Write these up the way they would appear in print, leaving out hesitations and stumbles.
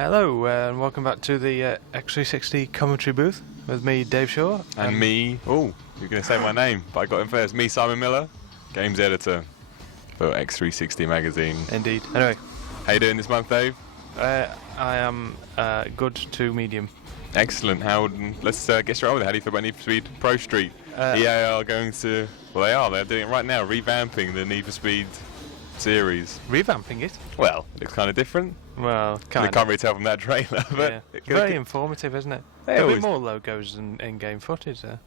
Hello, and welcome back to the X360 commentary booth with me, Dave Shaw. And me, oh, you're going to say my name, but I got him first. Me, Simon Miller, games editor for X360 magazine. Indeed. Anyway. How you doing this month, Dave? I am good to medium. Excellent. Let's get straight on with it. How do you feel about Need for Speed Pro Street? EA are going to, they're doing it right now, revamping the Need for Speed series. Revamping it? Well, it looks kind of different. Well, kind of. You can't really tell from that trailer, but yeah. It's very informative, isn't it? There'll be more logos and in-game footage there.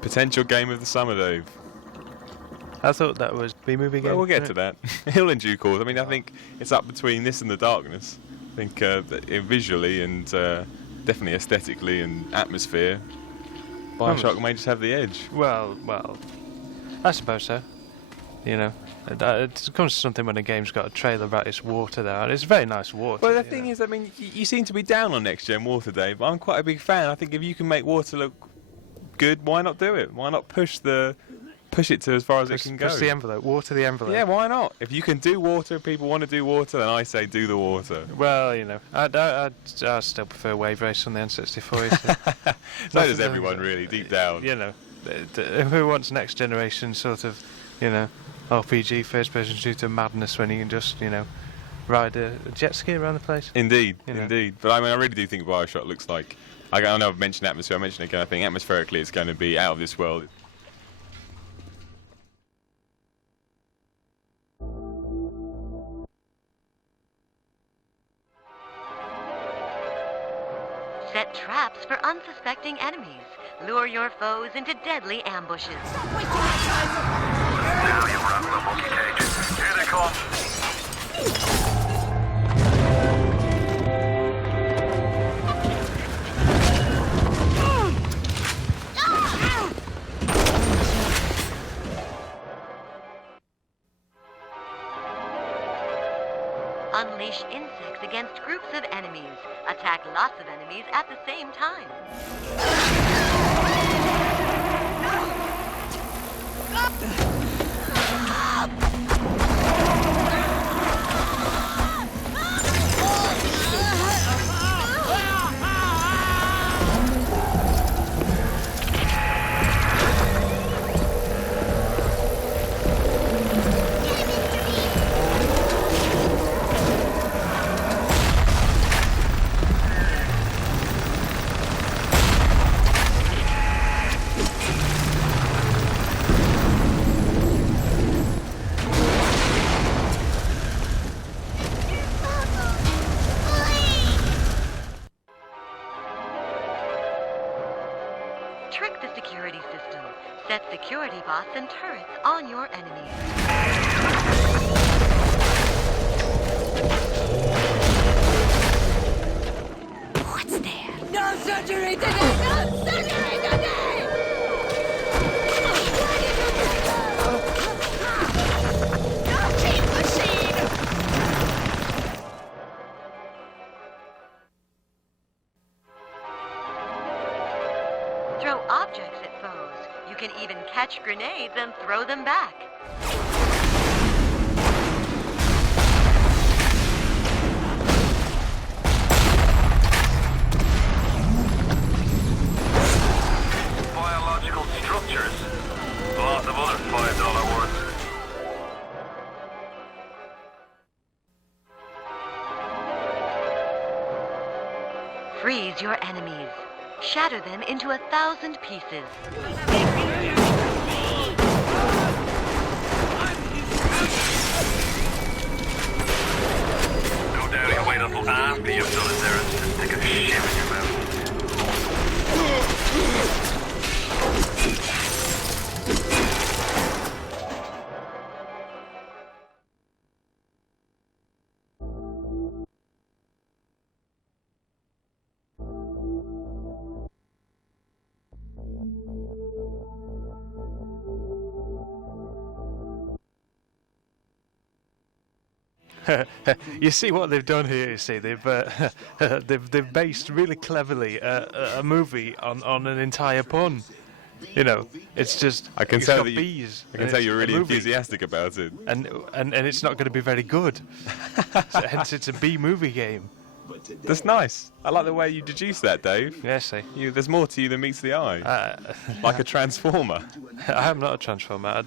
Potential game of the summer, Dave. I thought that was B-movie game. Well, we'll get to that. He'll in due course. I mean, I think it's up between this and The Darkness. I think visually and definitely aesthetically and atmosphere, Bioshock may just have the edge. Well, I suppose so. You know, it comes to something when a game's got a trailer about its water there, and it's very nice water. Well, the thing is, I mean, you seem to be down on next-gen water, Dave, but I'm quite a big fan. I think if you can make water look good, why not do it? Why not push it to as far as it can go? Push the envelope, water the envelope. Yeah, why not? If you can do water, people want to do water, then I say do the water. Well, you know, I still prefer Wave Race on the N64. So does everyone, really, deep down. You know, who wants next generation sort of, you know, RPG first-person shooter madness when you can just, you know, ride a jet ski around the place? Indeed, indeed. But I mean, I really do think Bioshock looks like. I know I've mentioned atmosphere. I mentioned it again. I think atmospherically, it's going to be out of this world. Set traps for unsuspecting enemies. Lure your foes into deadly ambushes. Here they come. Unleash insects against groups of enemies. Attack lots of enemies at the same time. Trick the security system. Set security bots and turrets on your enemies. What's there? No surgery today! No surgery today! No cheat machine! Throw objects at foes. You can even catch grenades and throw them back. Biological structures. Lots of other $5 words. Freeze your enemies. Shatter them into 1,000 pieces. wait until after you've done his errands to stick a shit in your mouth. You see what they've done here. You see, they've based really cleverly a movie on an entire pun. You know, it's just I can it's tell got that you, bees. I can and tell it's you're a really movie, enthusiastic about it. and it's not going to be very good. So hence, it's a B movie game. That's nice. I like the way you deduce that, Dave. Yes, see. There's more to you than meets the eye. Like a transformer. I am not a Transformer.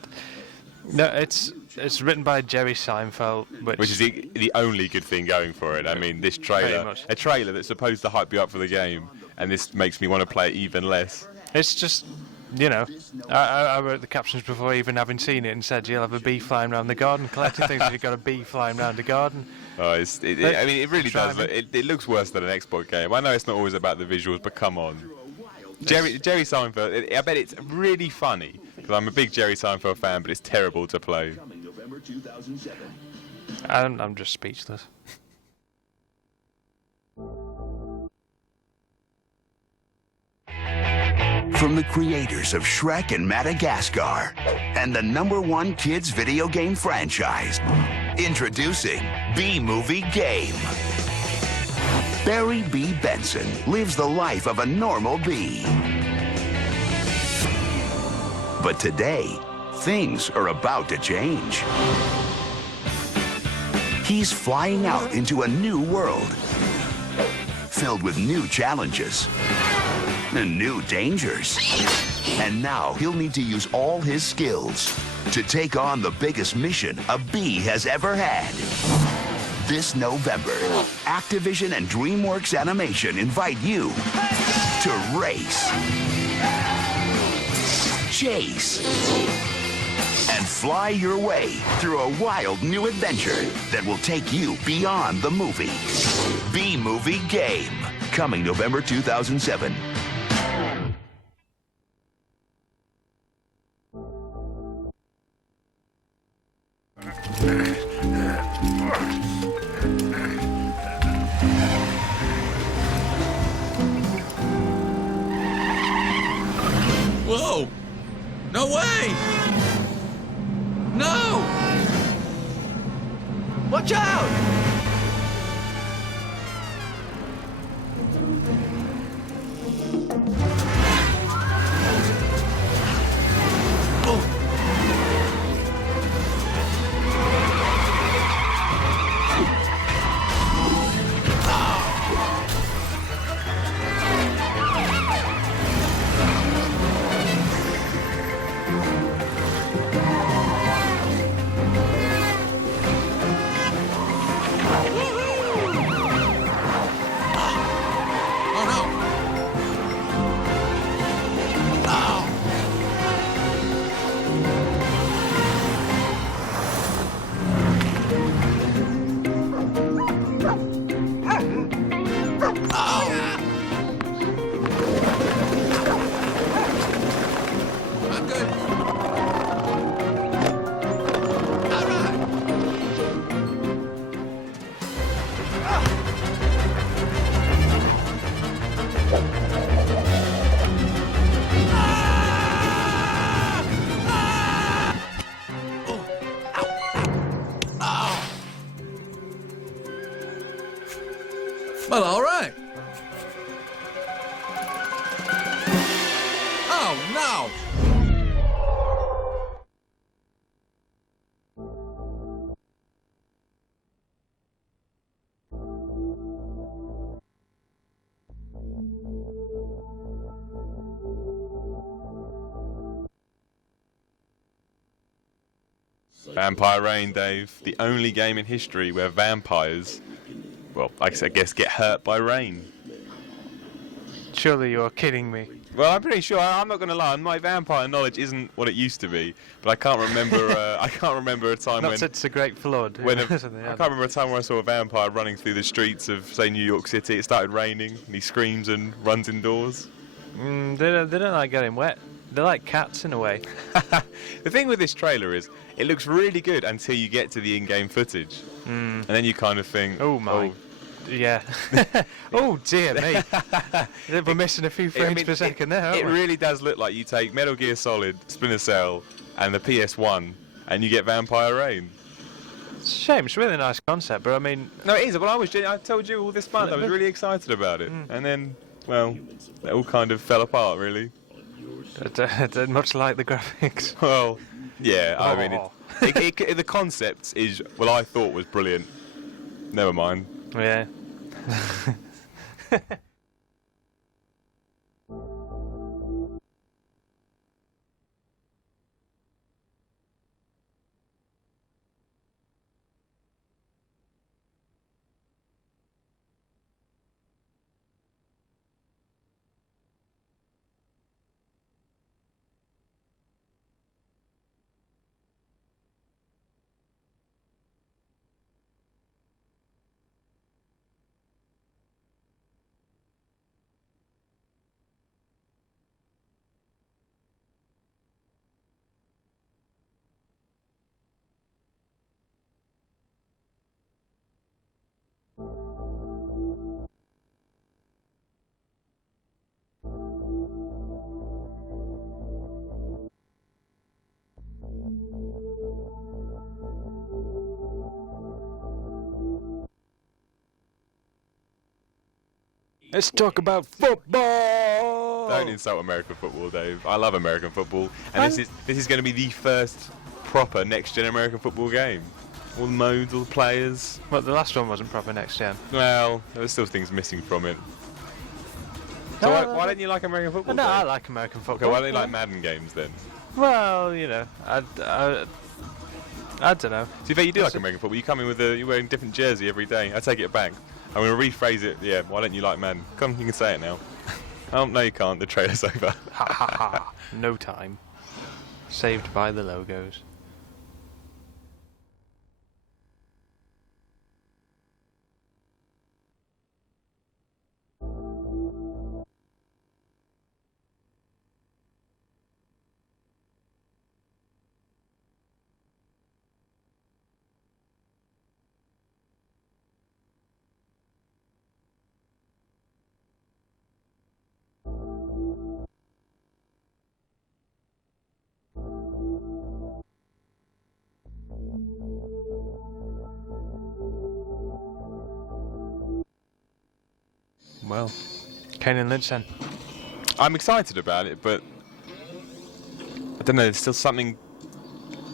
No, it's written by Jerry Seinfeld, Which is the only good thing going for it. I mean, this Pretty trailer, much. a trailer that's supposed to hype you up for the game, and this makes me want to play it even less. It's just, you know, I wrote the captions before even having seen it and said you'll have a bee flying around the garden collecting things. You've got a bee flying around the garden. Oh, I mean, it really Try does. me. It looks worse than an Xbox game. I know it's not always about the visuals, but come on. Jerry Seinfeld, I bet it's really funny, because I'm a big Jerry Seinfeld fan, but it's terrible to play. I'm just speechless. From the creators of Shrek and Madagascar and the #1 kids video game franchise, introducing B-Movie Game. Barry B. Benson lives the life of a normal bee. But today, things are about to change. He's flying out into a new world, filled with new challenges and new dangers. And now he'll need to use all his skills to take on the biggest mission a bee has ever had. This November, Activision and DreamWorks Animation invite you to race, chase, and fly your way through a wild new adventure that will take you beyond the movie. B-Movie Game, coming November 2007. Whoa! No way! No! Watch out! Oh no! Oh! I'm good. All right. Well, all right. Oh, no! Vampire Rain, Dave. The only game in history where vampires, well, I guess get hurt by rain. Surely you're kidding me. Well, I'm pretty sure. I'm not going to lie. My vampire knowledge isn't what it used to be, but I can't remember. I can't remember a time Not when. since the Great Flood. When I I can't remember a time where I saw a vampire running through the streets of, say, New York City. It started raining, and he screams and runs indoors. They don't like getting wet. They're like cats in a way. The thing with this trailer is, it looks really good until you get to the in-game footage, and then you kind of think, Oh my. Yeah. Oh dear me. We're missing a few frames per second there, aren't It we? really does look like you take Metal Gear Solid, Splinter Cell, and the PS1, and you get Vampire Rain. It's a shame. It's a really nice concept, but I mean, No, it is. Well, I told you all this month. I was really excited about it, and then, well, it all kind of fell apart, really. much like the graphics. Well, yeah. I mean, Oh. the concept is, well, I thought was brilliant. Never mind. Yeah. Let's talk about football. Don't insult American football, Dave. I love American football, and this is going to be the first proper next-gen American football game. All the modes, all the players. Well, the last one wasn't proper next gen. Well, there were still things missing from it. So why don't you like American football? No, I Dave? like American Okay, football. why don't you like Madden games then? Well, you know, I don't know. To be fair, you do like American football. You come in with you're wearing a different jersey every day. I take it back. I'm going to rephrase it. Yeah, why don't you like Madden? Come, you can say it now. Oh, no, you can't. The trailer's over. Ha ha ha. No time. Saved by the logos. Well, Kane and Lynch then. I'm excited about it, but I don't know. There's still something.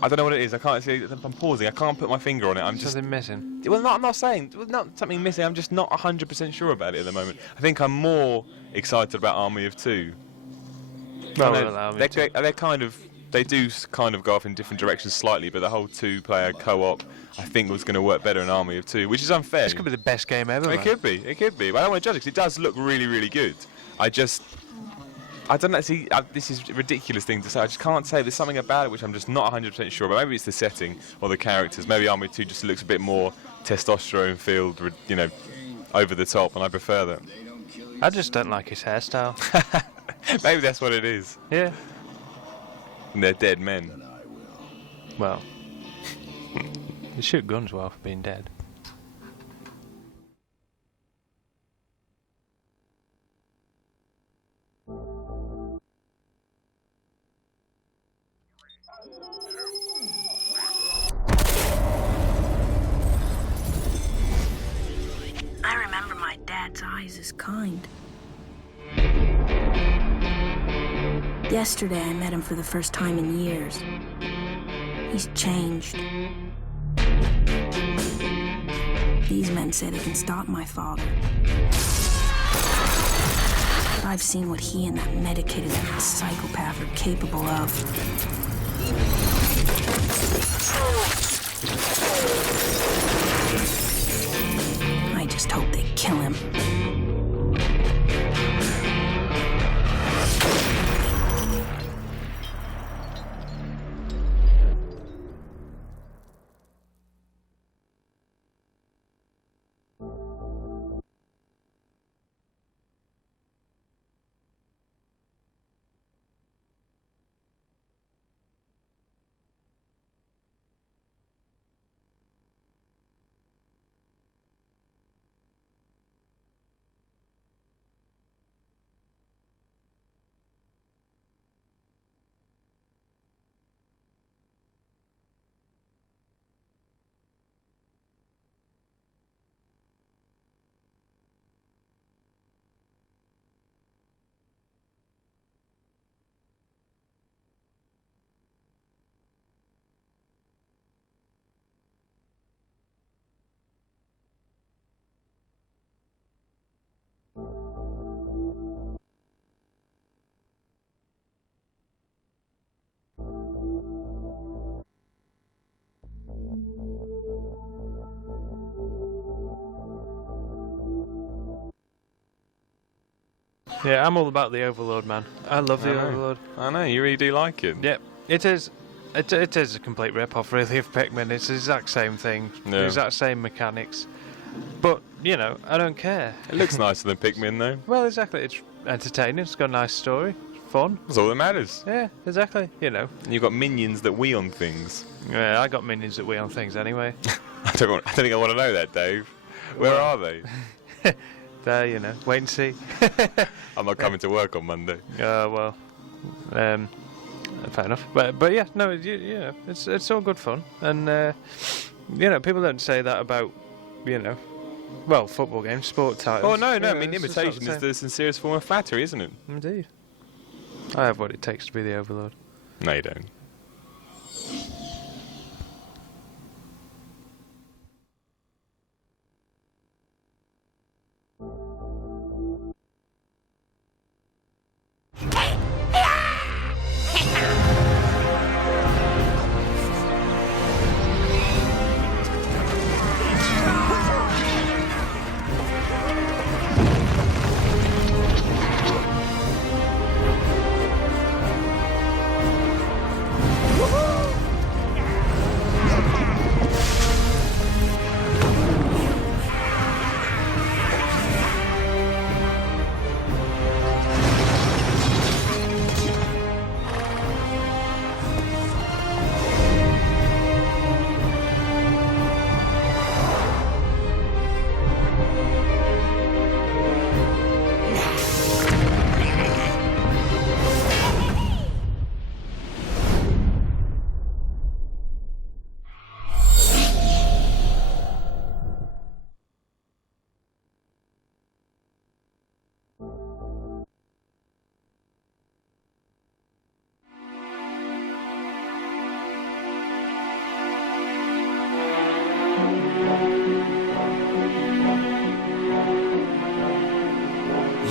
I don't know what it is. I can't see. I'm pausing. I can't put my finger on it. I'm just. Something missing. Well, I'm not saying. Well, not something missing. I'm just not 100% sure about it at the moment. I think I'm more excited about Army of Two. Well, I know allow me they're, to. they're kind of. They do kind of go off in different directions slightly, but the whole two-player co-op, I think, was going to work better in Army of Two, which is unfair. This could be the best game ever. It man. could be. It could be. But I don't want to judge it 'cause it does look really, really good. I don't know. See, this is a ridiculous thing to say. I just can't say. There's something about it which I'm just not 100% sure about. Maybe it's the setting or the characters. Maybe Army 2 just looks a bit more testosterone-filled, you know, over the top, and I prefer that. I just don't like his hairstyle. Maybe that's what it is. Yeah. And they're dead men. Well, they shoot guns well for being dead. I remember my dad's eyes as kind. Yesterday, I met him for the first time in years. He's changed. These men say they can stop my father. But I've seen what he and that medicated psychopath are capable of. I just hope they kill him. Yeah, I'm all about the Overlord, man. I love the I know. Overlord. I know, you really do like it. Yep, it is. It is a complete rip-off, really, of Pikmin. It's the exact same thing, the Yeah. exact same mechanics. But, you know, I don't care. It looks nicer than Pikmin, though. Well, exactly. It's entertaining. It's got a nice story. Fun. That's all that matters. Yeah, exactly. You know. And you've got minions that wee on things. Yeah, I got minions that wee on things anyway. I don't think I want to know that, Dave. Where Well- are they? There, you know. Wait and see. I'm not coming to work on Monday. Well, fair enough. But yeah, no, you know, it's all good fun, and you know, people don't say that about, you know, well, football games, sport titles. Oh, no, You I know, mean, it's just not imitation is same. the sincerest form of flattery, isn't it? Indeed. I have what it takes to be the Overlord. No, you don't.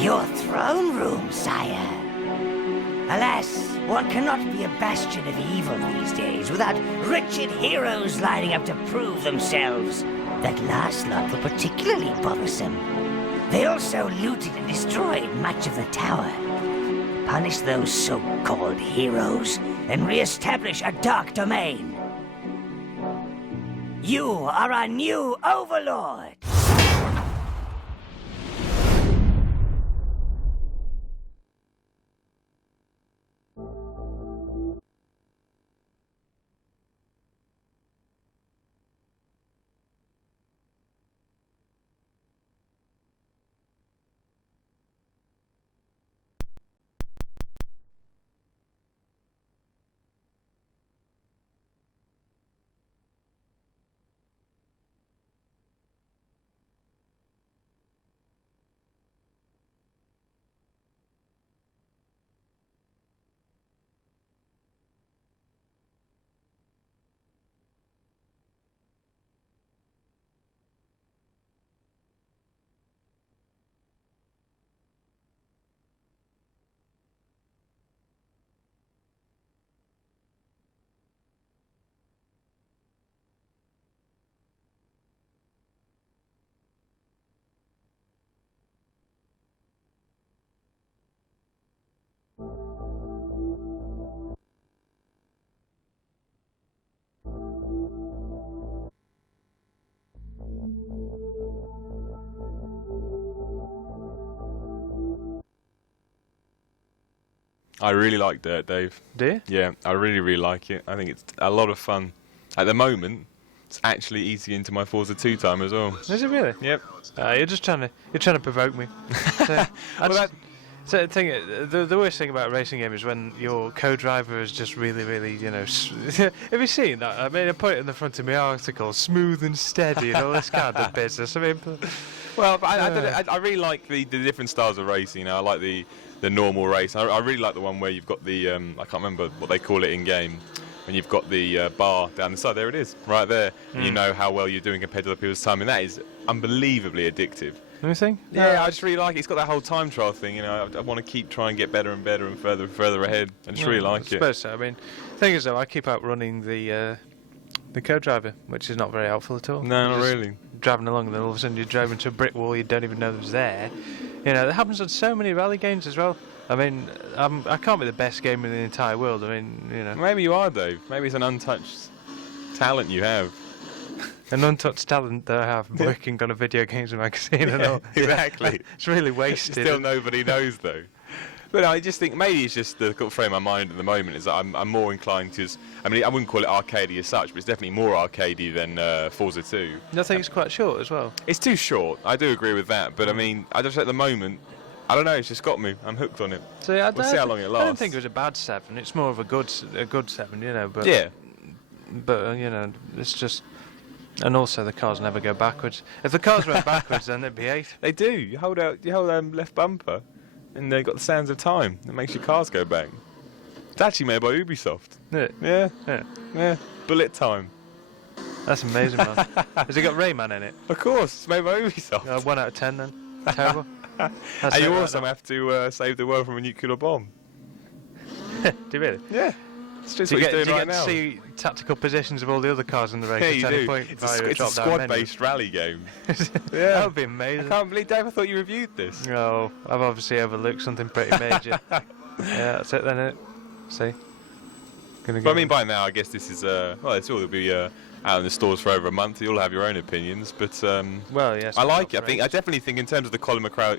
Your throne room, sire. Alas, one cannot be a bastion of evil these days without wretched heroes lining up to prove themselves. That last lot were particularly bothersome. They also looted and destroyed much of the tower. Punish those so-called heroes and re-establish a dark domain. You are our new overlord! I really like Dirt, Dave. Do you? Yeah, I really, really like it. I think it's a lot of fun. At the moment, it's actually eating into my Forza 2 time as well. Is it really? Yep. You're trying to provoke me. So, so the thing, the worst thing about a racing game is when your co-driver is just really, really, you know. Have you seen that? I mean, I put it in the front of my article, smooth and steady, and all this kind of business. I mean, Well, but I really like the different styles of racing. You know, I like the normal race. I really like the one where you've got the I can't remember what they call it in game. When you've got the bar down the side, there it is, right there. And you know how well you're doing compared to other people's time, and that is unbelievably addictive. Anything? Yeah, I just really like it. It's got that whole time trial thing, you know. I want to keep trying to get better and better and further ahead. I just really like I it. suppose so. I mean, the thing is though, I keep outrunning the co-driver, which is not very helpful at all. No, not You're just really. Driving along, and then all of a sudden you drive into a brick wall you don't even know was there. You know, that happens on so many rally games as well. I mean, I can't be the best gamer in the entire world. I mean, you know, Maybe you are, Dave. Maybe it's an untouched talent you have. an untouched talent that I have working on a video games magazine and all. Exactly. It's really wasted. Still nobody knows, though. But I just think maybe it's just the frame of mind at the moment is that I'm more inclined to. I mean, I wouldn't call it arcadey as such, but it's definitely more arcadey than Forza 2. I think it's quite short as well. It's too short. I do agree with that. But I mean, I just at the moment, I don't know. It's just got me. I'm hooked on it. So We'll see how long it I don't lasts. think it was a bad 7. It's more of a good 7, you know. But Yeah. But you know, it's just. And also, the cars never go backwards. If the cars went backwards, then it'd be 8. They do. You hold left bumper, and they've got the Sands of Time that makes your cars go back. It's actually made by Ubisoft. Yeah. Yeah. Bullet time. That's amazing, man. Has it got Rayman in it? Of course, it's made by Ubisoft. 1 out of 10 then. Terrible. That's And you it right also now. have to save the world from a nuclear bomb. Do you really? Yeah. It's just Do what you you're get, doing to right now. see tactical positions of all the other cars in the race Yeah, at you any do. point It's via a drop-down squad-based rally game. menu? Yeah. That would be I amazing. can't believe, Dave, I thought you reviewed this. No, I've obviously overlooked something pretty major. Yeah, that's it then, innit? See? Gonna But I go- mean, by now, I guess this is, well, it's all will be out in the stores for over a month. You'll have your own opinions, but well, yes. I like it. not I great. definitely think in terms of the Colin McRae,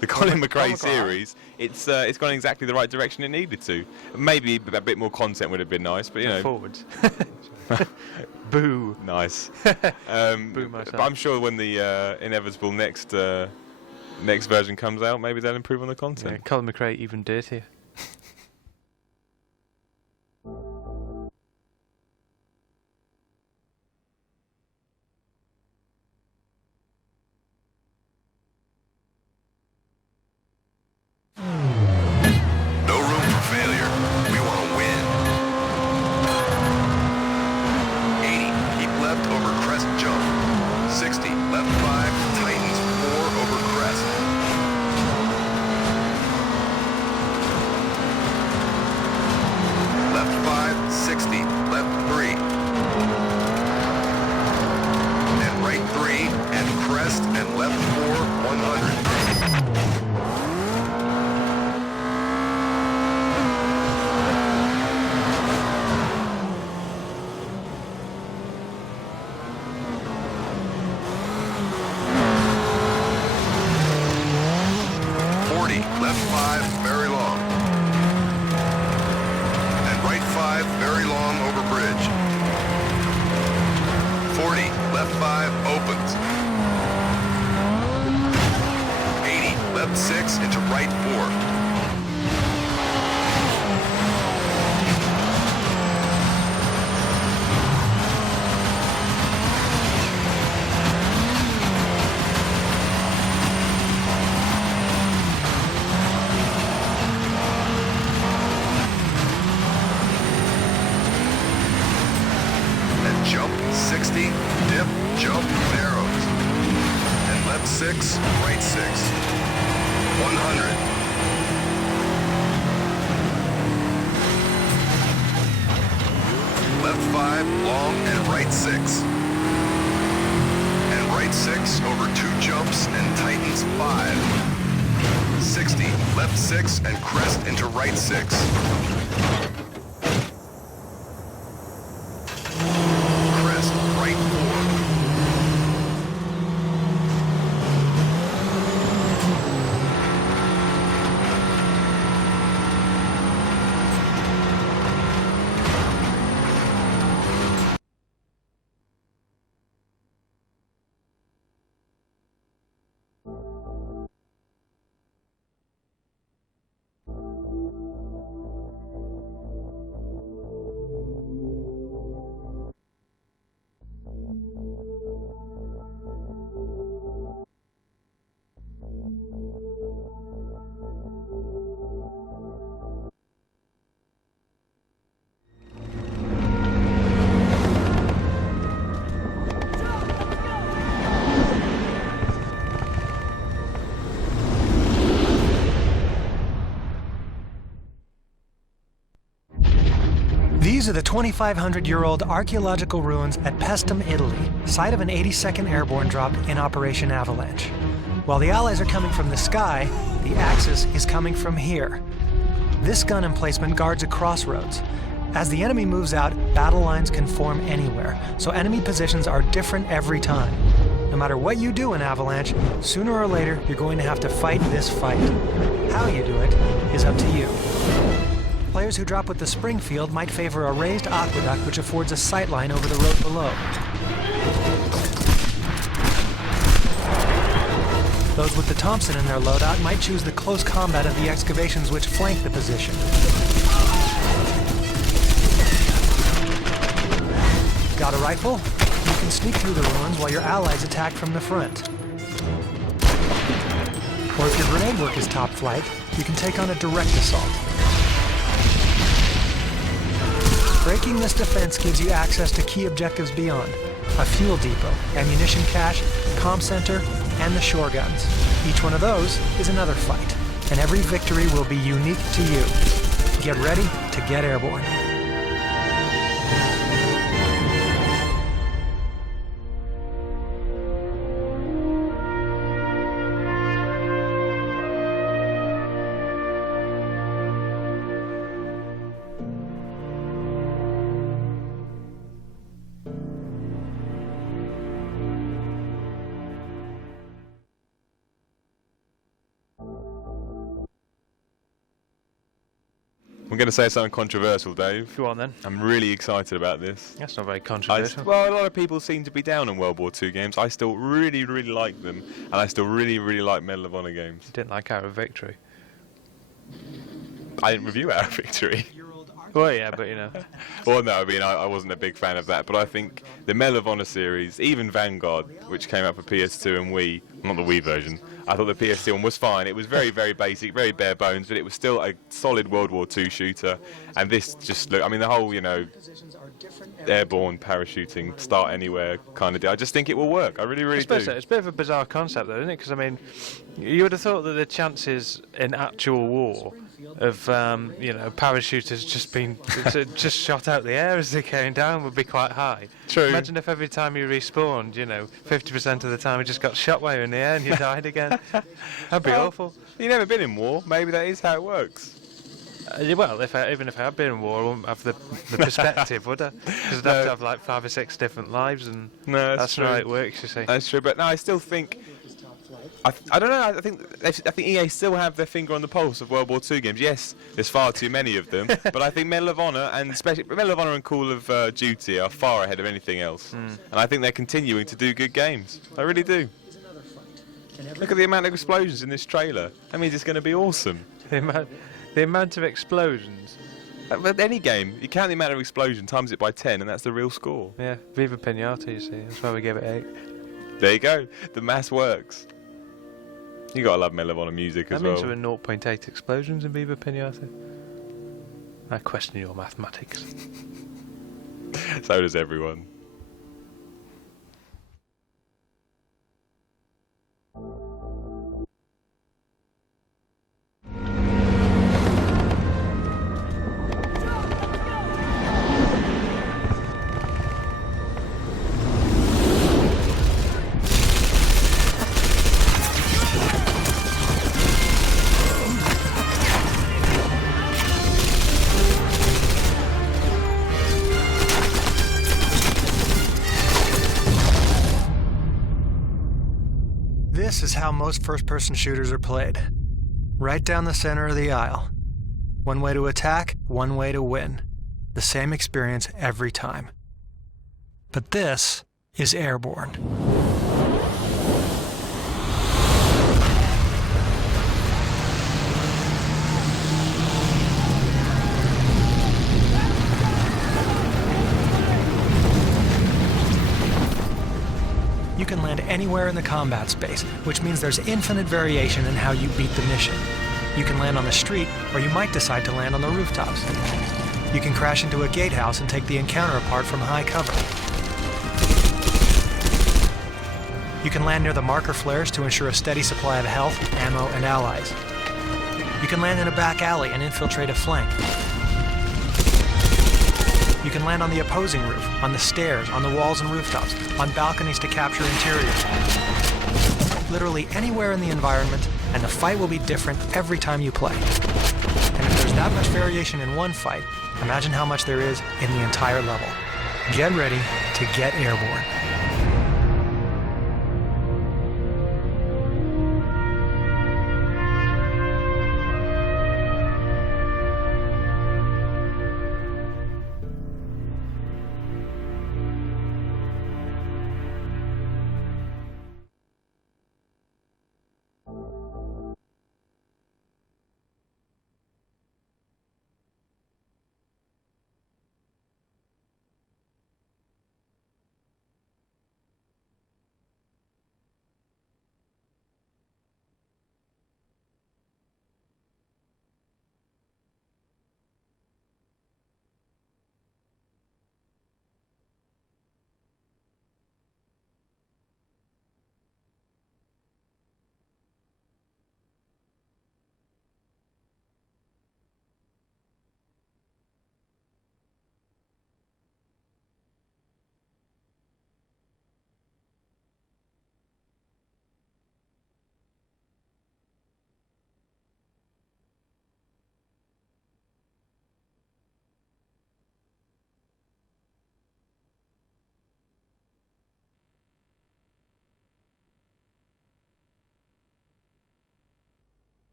the Colin McRae McRae. series, it's gone in exactly the right direction it needed to. Maybe a bit more content would have been nice, but you know, Forwards. Boo. nice. Boo myself. But I'm sure when the inevitable next version comes out, maybe they'll improve on the Yeah, content. Colin McRae even dirtier. No room for failure. We want to win. 80, keep left over crest jump. 60, left 5, tightens 4 over crest. Left 5, 60, left 3. And right 3, and crest, and left 4, 100. Left 5, very long. And right 5, very long over bridge. 40, left 5, opens. 80, left 6 into right 4. And jump 60, dip, jump, narrows. And left 6, right 6. 100. Left 5, long and right 6. And right 6 over 2 jumps and tightens 5. 60, left 6 and crest into right 6. Crest, right 4. These are the 2,500-year-old archaeological ruins at Pestum, Italy, site of an 82nd Airborne drop in Operation Avalanche. While the Allies are coming from the sky, the Axis is coming from here. This gun emplacement guards a crossroads. As the enemy moves out, battle lines can form anywhere, so enemy positions are different every time. No matter what you do in Avalanche, sooner or later you're going to have to fight this fight. How you do it is up to you. Players who drop with the Springfield might favor a raised aqueduct which affords a sightline over the road below. Those with the Thompson in their loadout might choose the close combat of the excavations which flank the position. Got a rifle? You can sneak through the ruins while your allies attack from the front. Or if your grenade work is top flight, you can take on a direct assault. Breaking this defense gives you access to key objectives beyond: a fuel depot, ammunition cache, comm center, and the shore guns. Each one of those is another fight, and every victory will be unique to you. Get ready to get airborne. I'm going to say something controversial, Dave. Go on then. I'm really excited about this. That's not very controversial. Well, a lot of people seem to be down on World War II games. I still really, really like them, and I still really, really like Medal of Honor games. You didn't like Hour of Victory. I didn't review Hour of Victory. Well, yeah, but you know. Well, no, I mean, I wasn't a big fan of that, but I think the Medal of Honor series, even Vanguard, which came out for PS2 and Wii, not the Wii version, I thought the PS2 one was fine. It was very, very basic, very bare bones, but it was still a solid World War II shooter. And this just looked, I mean, the whole, you know, airborne parachuting, start anywhere kind of deal. I just think it will work. I really, really do. It's a bit of a bizarre concept, though, isn't it? Because, I mean, you would have thought that the chances in actual war of, you know, parachuters just being just shot out the air as they came down would be quite high. True. Imagine if every time you respawned, you know, 50% of the time you just got shot while you're in the air and you died again. That'd be awful. You've never been in war. Maybe that is how it works. Well, even if I had been in war, I wouldn't have the perspective, would I? Because I'd have to have like 5 or 6 different lives, and that's not how it works, you see. That's true, but no, I still think... I don't know, I think EA still have their finger on the pulse of World War II games. Yes, there's far too many of them, but I think Medal of Honor, and especially Medal of Honor and Call of Duty are far ahead of anything else. And I think they're continuing to do good games. I really do. Look at the amount of explosions in this trailer. That means it's going to be awesome. The amount of explosions. With any game, you count the amount of explosion, times it by 10, and that's the real score. Yeah, Viva Pinata, you see. That's why we gave it 8. There you go. The maths works. You gotta love Medal of Honor music as well. That means there were 0.8 explosions in Viva Pinata. I question your mathematics. So does everyone. This is how most first-person shooters are played. Right down the center of the aisle. One way to attack, one way to win. The same experience every time. But this is Airborne. You can land anywhere in the combat space, which means there's infinite variation in how you beat the mission. You can land on the street, or you might decide to land on the rooftops. You can crash into a gatehouse and take the encounter apart from high cover. You can land near the marker flares to ensure a steady supply of health, ammo, and allies. You can land in a back alley and infiltrate a flank. You can land on the opposing roof, on the stairs, on the walls and rooftops, on balconies to capture interiors. Literally anywhere in the environment, and the fight will be different every time you play. And if there's that much variation in one fight, imagine how much there is in the entire level. Get ready to get airborne.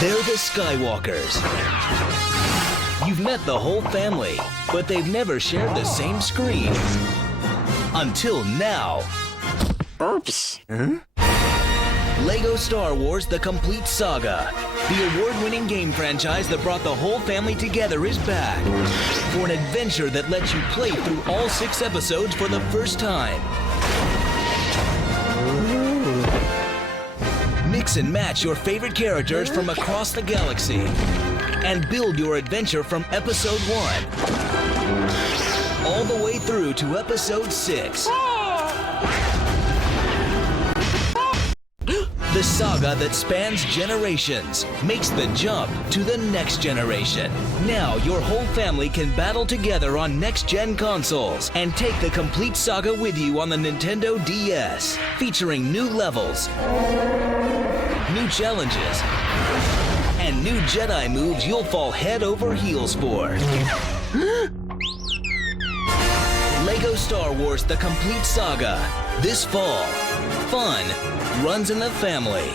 They're the Skywalkers. You've met the whole family, but they've never shared the same screen. Until now. Oops. Huh? LEGO Star Wars: The Complete Saga. The award-winning game franchise that brought the whole family together is back for an adventure that lets you play through all 6 episodes for the first time. Mix and match your favorite characters from across the galaxy and build your adventure from episode 1 all the way through to episode 6. The saga that spans generations makes the jump to the next generation. Now your whole family can battle together on next-gen consoles and take the complete saga with you on the Nintendo DS, featuring new levels, new challenges, and new Jedi moves you'll fall head over heels for. LEGO Star Wars: The Complete Saga. This fall. Fun runs in the family.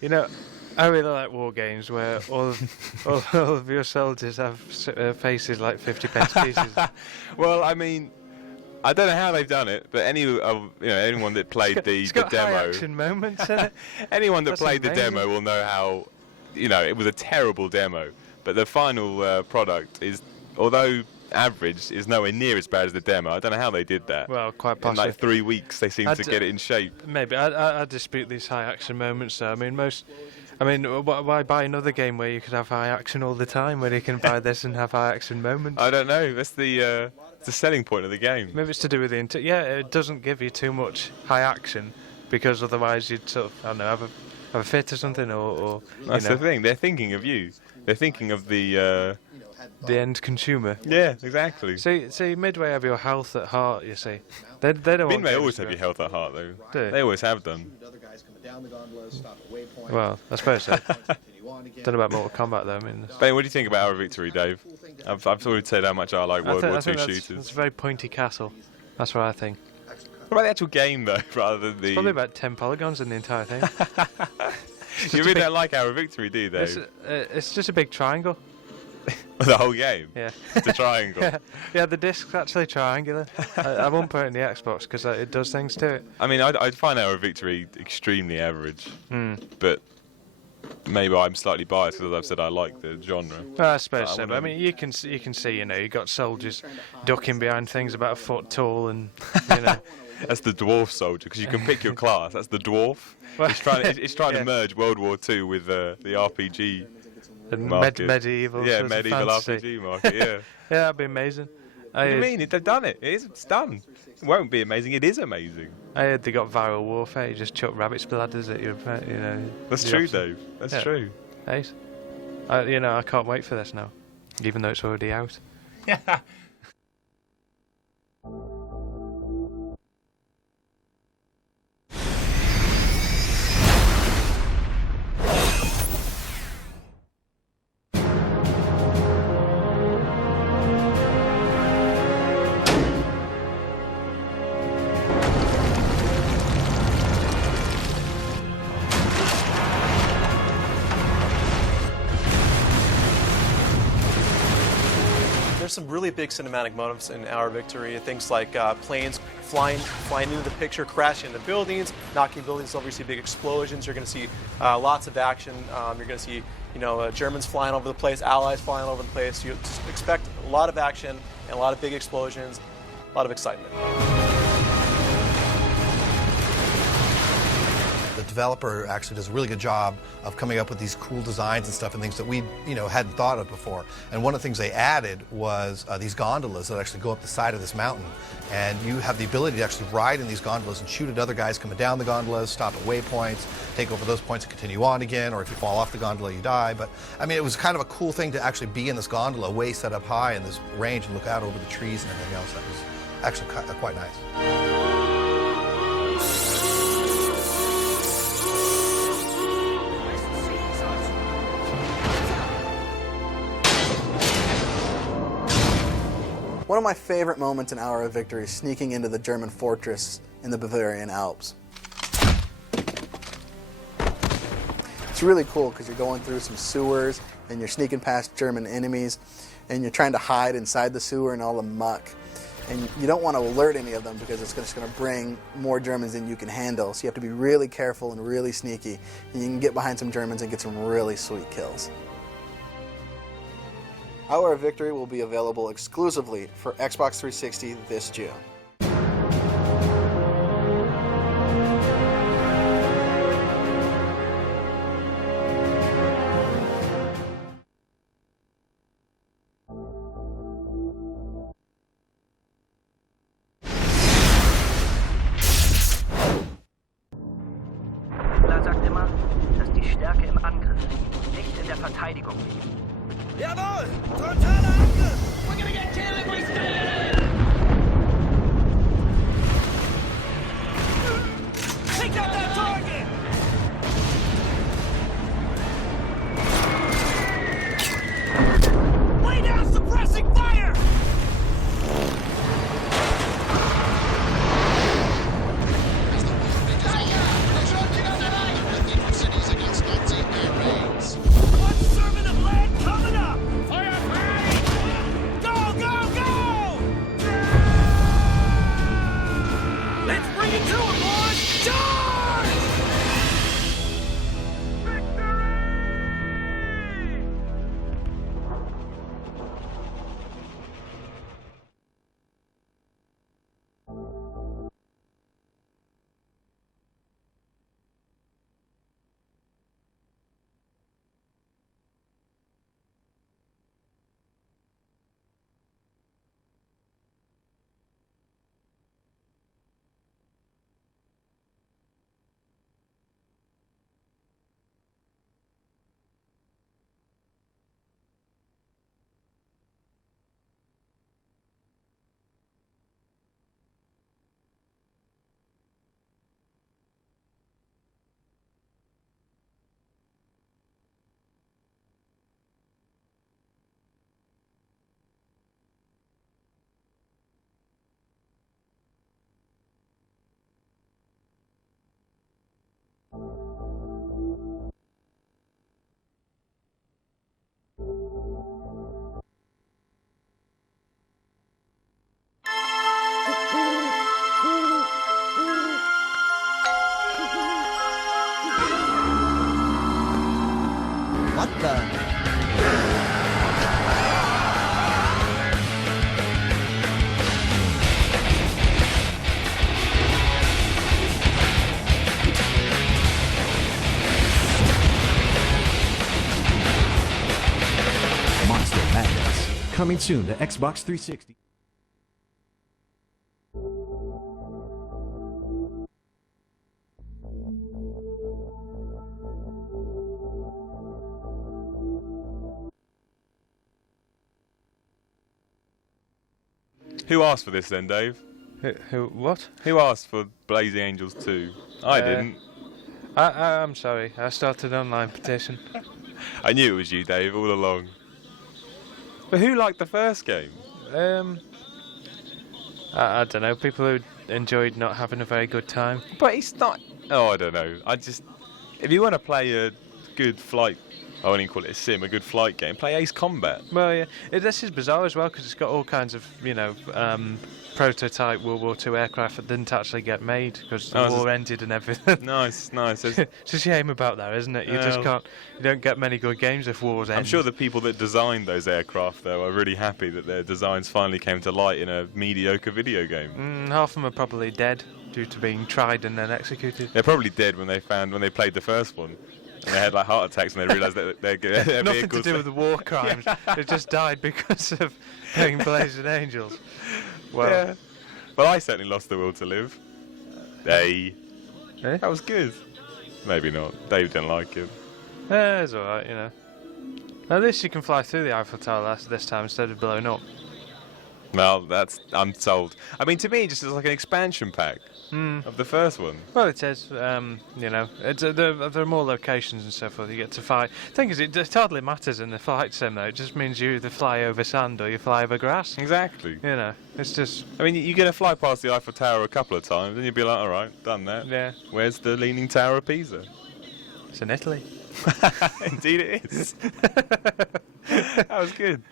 You know, I really like war games where all of your soldiers have faces like 50-pence pieces. Well, I mean, I don't know how they've done it, but anyone that played the got demo, high action moments in it. anyone that That's played amazing. the demo will know how, it was a terrible demo. But the final product is, although average, is nowhere near as bad as the demo. I don't know how they did that. Well, quite In possibly. like 3 weeks, they seemed to get it in shape. Maybe I dispute these high action moments. Though. Why buy another game where you could have high action all the time when you can buy this and have high action moments? I don't know. That's the selling point of the game. Maybe it's to do with the it doesn't give you too much high action because otherwise you'd sort of have a fit or something or That's the thing. They're thinking of you. They're thinking of the end consumer. Yeah, exactly. See, Midway have your health at heart. You see, they don't. Midway always have your health at heart, though. Do they? They always have done. Well, I suppose so. Don't know about Mortal Kombat though. I mean, Ben, what do you think about Our Victory, Dave? I've already said how much I like World War II think shooters. It's a very pointy castle. That's what I think. What about the actual game, though, rather than the... It's probably about 10 polygons in the entire thing. You really don't like Our Victory, do you, Dave? It's just a big triangle. The whole game? Yeah. It's a triangle. Yeah, the disc's actually triangular. I won't put it in the Xbox because it does things to it. I mean, I'd find Our Victory extremely average. But maybe I'm slightly biased because, as I've said, I like the genre. I suppose so. But I mean, you can see, you know, you got soldiers ducking behind things about a foot tall, and you know. That's the dwarf soldier, because you can pick your class. That's the dwarf. It's trying to merge World War II with the RPG market. Medieval. Yeah, medieval RPG market. Yeah. Yeah, that'd be amazing. What do you mean? They've done it. It's done. It won't be amazing. It is amazing. I heard they got viral warfare. You just chuck rabbit splatters at you know. That's true, Dave. That's true. Hey, you know, I can't wait for this now, even though it's already out. There's some really big cinematic moments in Our Victory. Things like planes flying into the picture, crashing into buildings, knocking buildings over. You see big explosions. You're going to see lots of action. You're going to see, you know, Germans flying over the place, Allies flying over the place. You expect a lot of action and a lot of big explosions, a lot of excitement. The developer actually does a really good job of coming up with these cool designs and stuff and things that we, you know, hadn't thought of before. And one of the things they added was these gondolas that actually go up the side of this mountain. And you have the ability to actually ride in these gondolas and shoot at other guys coming down the gondolas, stop at waypoints, take over those points and continue on again, or if you fall off the gondola, you die. But, I mean, it was kind of a cool thing to actually be in this gondola way set up high in this range and look out over the trees and everything else. That was actually quite nice. One of my favorite moments in Hour of Victory is sneaking into the German fortress in the Bavarian Alps. It's really cool because you're going through some sewers and you're sneaking past German enemies and you're trying to hide inside the sewer and all the muck. And you don't want to alert any of them because it's just going to bring more Germans than you can handle. So you have to be really careful and really sneaky. And you can get behind some Germans and get some really sweet kills. Hour of Victory will be available exclusively for Xbox 360 this June. Hitler sagt immer, dass die Stärke im Angriff liegt, nicht in der Verteidigung liegt. Jawohl! Frontaler Angriff! We're gonna get killed if we stay in it! Take out that target! Lay down suppressing fire! One servant of land coming up! Fire free! Go, go, go! Madness. Coming soon to Xbox 360. Who asked for this then, Dave? What? Who asked for Blazing Angels 2? I didn't. I'm sorry. I started an online petition. I knew it was you, Dave, all along. But who liked the first game? I don't know. People who enjoyed not having a very good time. But it's not. Oh, I don't know. If you want to play a good flight, I won't even call it a sim, a good flight game, play Ace Combat. Well, yeah. This is bizarre as well because it's got all kinds of, prototype World War II aircraft that didn't actually get made because the war ended and everything. Nice. It's a shame about that, isn't it? You just can't. You don't get many good games if wars end. I'm sure the people that designed those aircraft, though, are really happy that their designs finally came to light in a mediocre video game. Half of them are probably dead due to being tried and then executed. They're probably dead when they played the first one. And they had like heart attacks when they realised that their nothing vehicles... to do with the war crimes. They just died because of playing Blazing Angels. Well, yeah. Well, I certainly lost the will to live. That was good. Maybe not. Dave didn't like it. Yeah, it's alright, At least you can fly through the Eiffel Tower this time instead of blowing up. Well, I'm sold. I mean, to me, it just is like an expansion pack of the first one. Well, it is. There are more locations and so forth. You get to fight. The thing is, it hardly matters in the flight sim, though. It just means you either fly over sand or you fly over grass. Exactly. It's just... I mean, you're going to fly past the Eiffel Tower a couple of times, and you'll be like, all right, done that. Yeah. Where's the Leaning Tower of Pisa? It's in Italy. Indeed it is. That was good.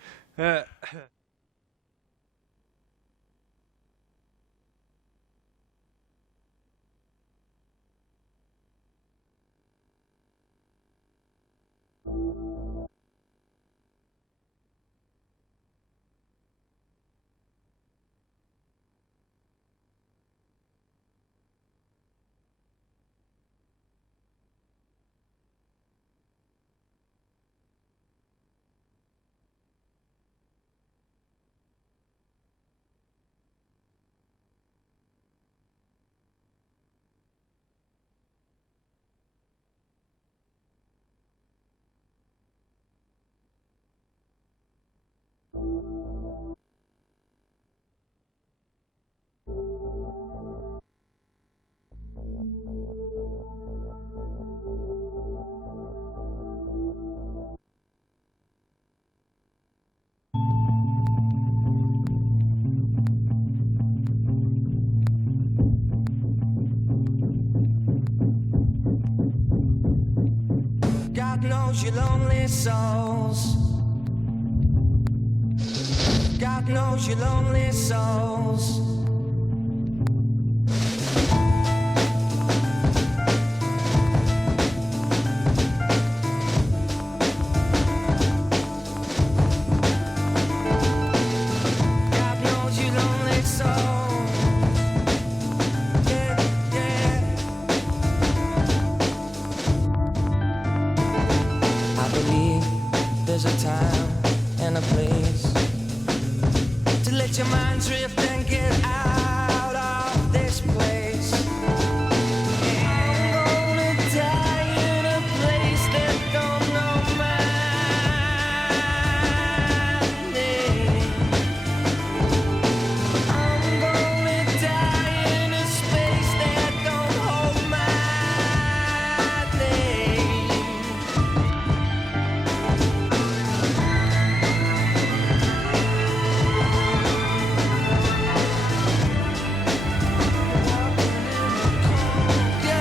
God knows you lonely souls. God knows you lonely souls. God knows you lonely souls. Yeah, yeah. I believe there's a time and a place to let your mind drift and get out of this place. I'm gonna die in a place that don't know my name. I'm gonna die in a space that don't hold my name.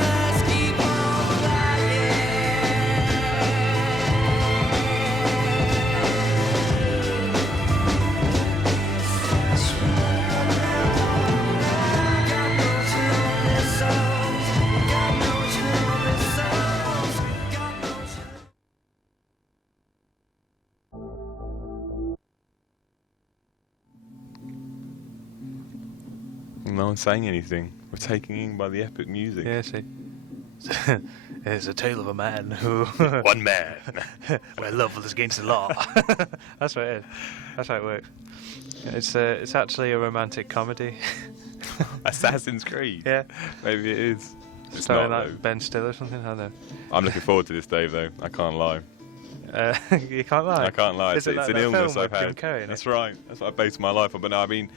Just keep on No one's saying anything. We're taking in by the epic music. Yeah, see. It's a tale of a man who... One man. where love was against the law. That's what it is. That's how it works. It's actually a romantic comedy. Assassin's Creed? Yeah. Maybe it is. It's Starring not, like though. Ben Stiller or something, I don't know. I'm looking forward to this, Dave, though. I can't lie. You can't lie? I can't lie. Is It's it like an that illness film I've with Jim had. Carrey in it? That's right. That's what I based my life on. But no, I mean,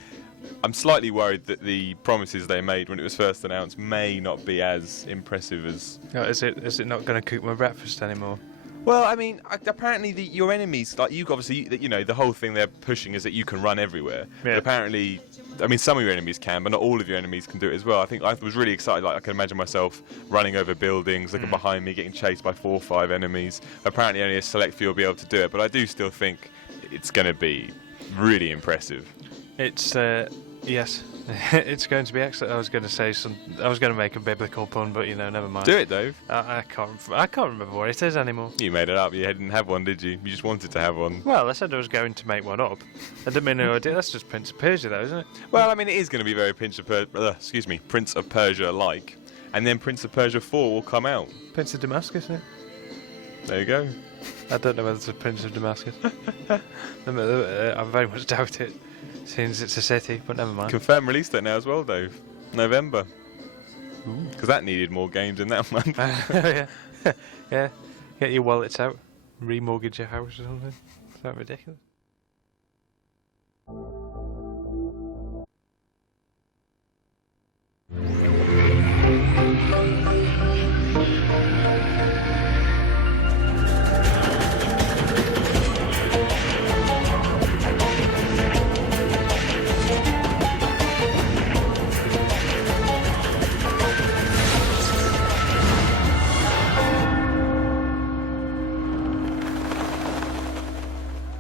I'm slightly worried that the promises they made when it was first announced may not be as impressive as... No, is it not going to cook my breakfast anymore? Well, I mean, apparently your enemies, like you obviously, you know, the whole thing they're pushing is that you can run everywhere. Yeah. But apparently, I mean, some of your enemies can, but not all of your enemies can do it as well. I think I was really excited. Like, I can imagine myself running over buildings, looking behind me, getting chased by 4 or 5 enemies. Apparently, only a select few will be able to do it, but I do still think it's going to be really impressive. It's yes, it's going to be excellent. I was going to make a biblical pun, but never mind. Do it, Dave. I can't remember what it is anymore. You made it up. You didn't have one, did you? You just wanted to have one. Well, I said I was going to make one up. I didn't mean no idea. That's just Prince of Persia, though, isn't it? Well, I mean, it is going to be very Prince of Persia-like, and then Prince of Persia 4 will come out. Prince of Damascus, isn't it? There you go. I don't know whether it's a Prince of Damascus. I very much doubt it, since it's a city, but never mind. Confirmed release date now as well, Dave. November. Because that needed more games in that month. Yeah. Yeah. Get your wallets out. Remortgage your house or something. Is that ridiculous?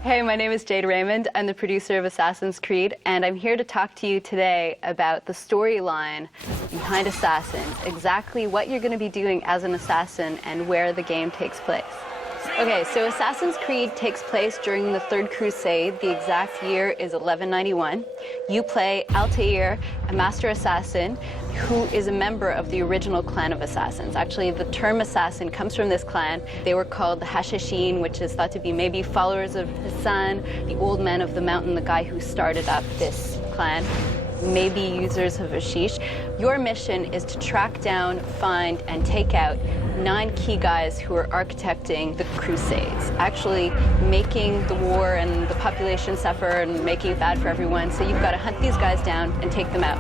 Hey, my name is Jade Raymond. I'm the producer of Assassin's Creed, and I'm here to talk to you today about the storyline behind Assassins, exactly what you're going to be doing as an assassin and where the game takes place. Okay, so Assassin's Creed takes place during the Third Crusade. The exact year is 1191. You play Altair, a master assassin who is a member of the original clan of assassins. Actually, the term assassin comes from this clan. They were called the Hashashin, which is thought to be maybe followers of Hassan, the old man of the mountain, the guy who started up this clan. Maybe users of Ashish. Your mission is to track down, find, and take out 9 key guys who are architecting the Crusades, actually making the war and the population suffer and making it bad for everyone. So you've got to hunt these guys down and take them out.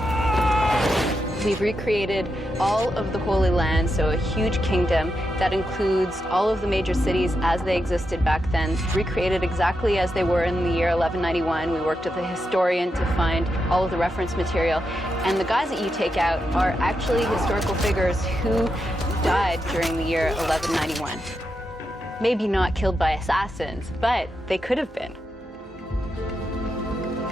We've recreated all of the Holy Land, so a huge kingdom that includes all of the major cities as they existed back then, recreated exactly as they were in the year 1191. We worked with a historian to find all of the reference material. And the guys that you take out are actually historical figures who died during the year 1191. Maybe not killed by assassins, but they could have been.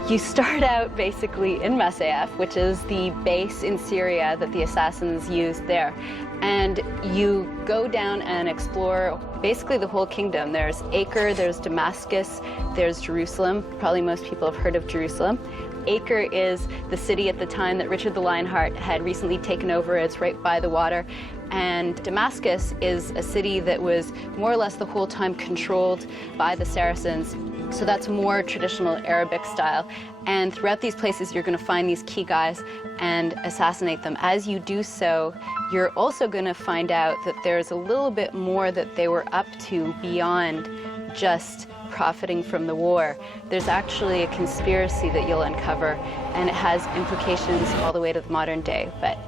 You start out basically in Masyaf, which is the base in Syria that the assassins used there. And you go down and explore basically the whole kingdom. There's Acre, there's Damascus, there's Jerusalem. Probably most people have heard of Jerusalem. Acre is the city at the time that Richard the Lionheart had recently taken over. It's right by the water. And Damascus is a city that was more or less the whole time controlled by the Saracens. So that's more traditional Arabic style. And throughout these places, you're going to find these key guys and assassinate them. As you do so, you're also going to find out that there's a little bit more that they were up to beyond just profiting from the war. There's actually a conspiracy that you'll uncover, and it has implications all the way to the modern day. But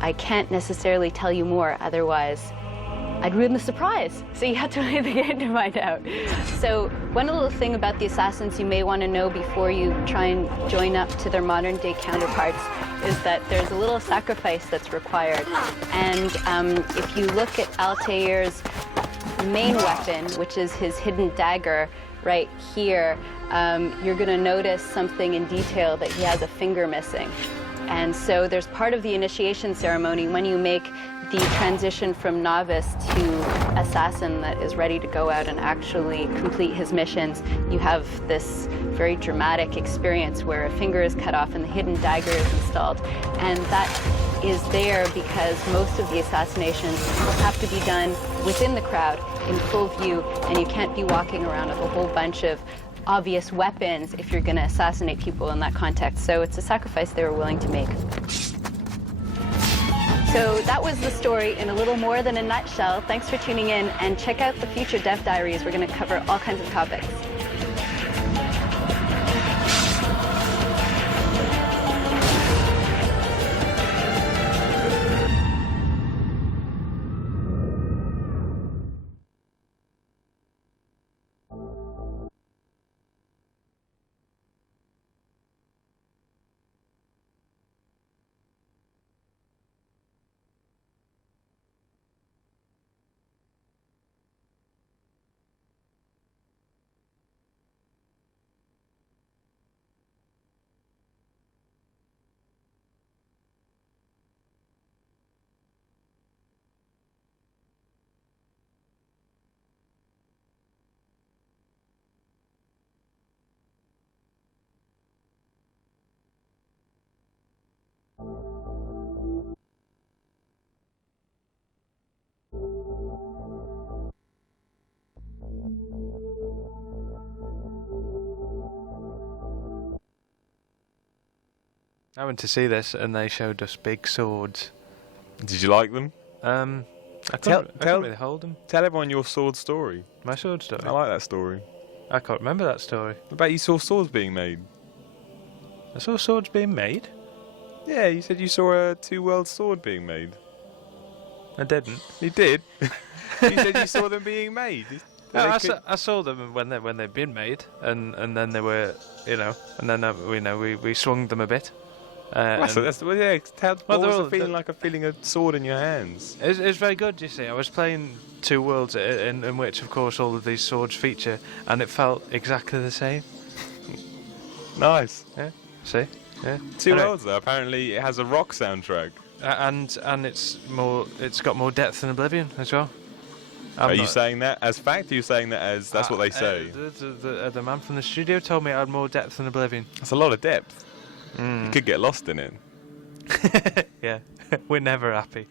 I can't necessarily tell you more, otherwise I'd ruin the surprise. So you have to play the game to find out. So one little thing about the assassins you may want to know before you try and join up to their modern day counterparts is that there's a little sacrifice that's required. And if you look at Altair's main weapon, which is his hidden dagger right here, you're going to notice something in detail that he has a finger missing. And so there's part of the initiation ceremony when you make the transition from novice to assassin that is ready to go out and actually complete his missions. You have this very dramatic experience where a finger is cut off and the hidden dagger is installed. And that is there because most of the assassinations have to be done within the crowd in full view, and you can't be walking around with a whole bunch of obvious weapons if you're going to assassinate people in that context. So it's a sacrifice they were willing to make. So that was the story in a little more than a nutshell. Thanks for tuning in, and check out the future Dev Diaries. We're going to cover all kinds of topics. I went to see this and they showed us big swords. Did you like them? I couldn't really hold them. Tell everyone your sword story. My sword story? I like that story. I can't remember that story. What about you saw swords being made? I saw swords being made? Yeah, you said you saw a two-world sword being made. I didn't. You did? You said you saw them being made. No, I saw them when they'd been made, and then they were, and then we swung them a bit. What's the feeling like of feeling a sword in your hands? It's very good, you see. I was playing Two Worlds in which, of course, all of these swords feature, and it felt exactly the same. Nice. Yeah. See. Yeah. Two Worlds, though. Apparently, it has a rock soundtrack. And it's got more depth than Oblivion as well. Are you saying that as fact? Or are you saying that as that's what they say? The man from the studio told me it had more depth than Oblivion. That's a lot of depth. You could get lost in it. Yeah, we're never happy.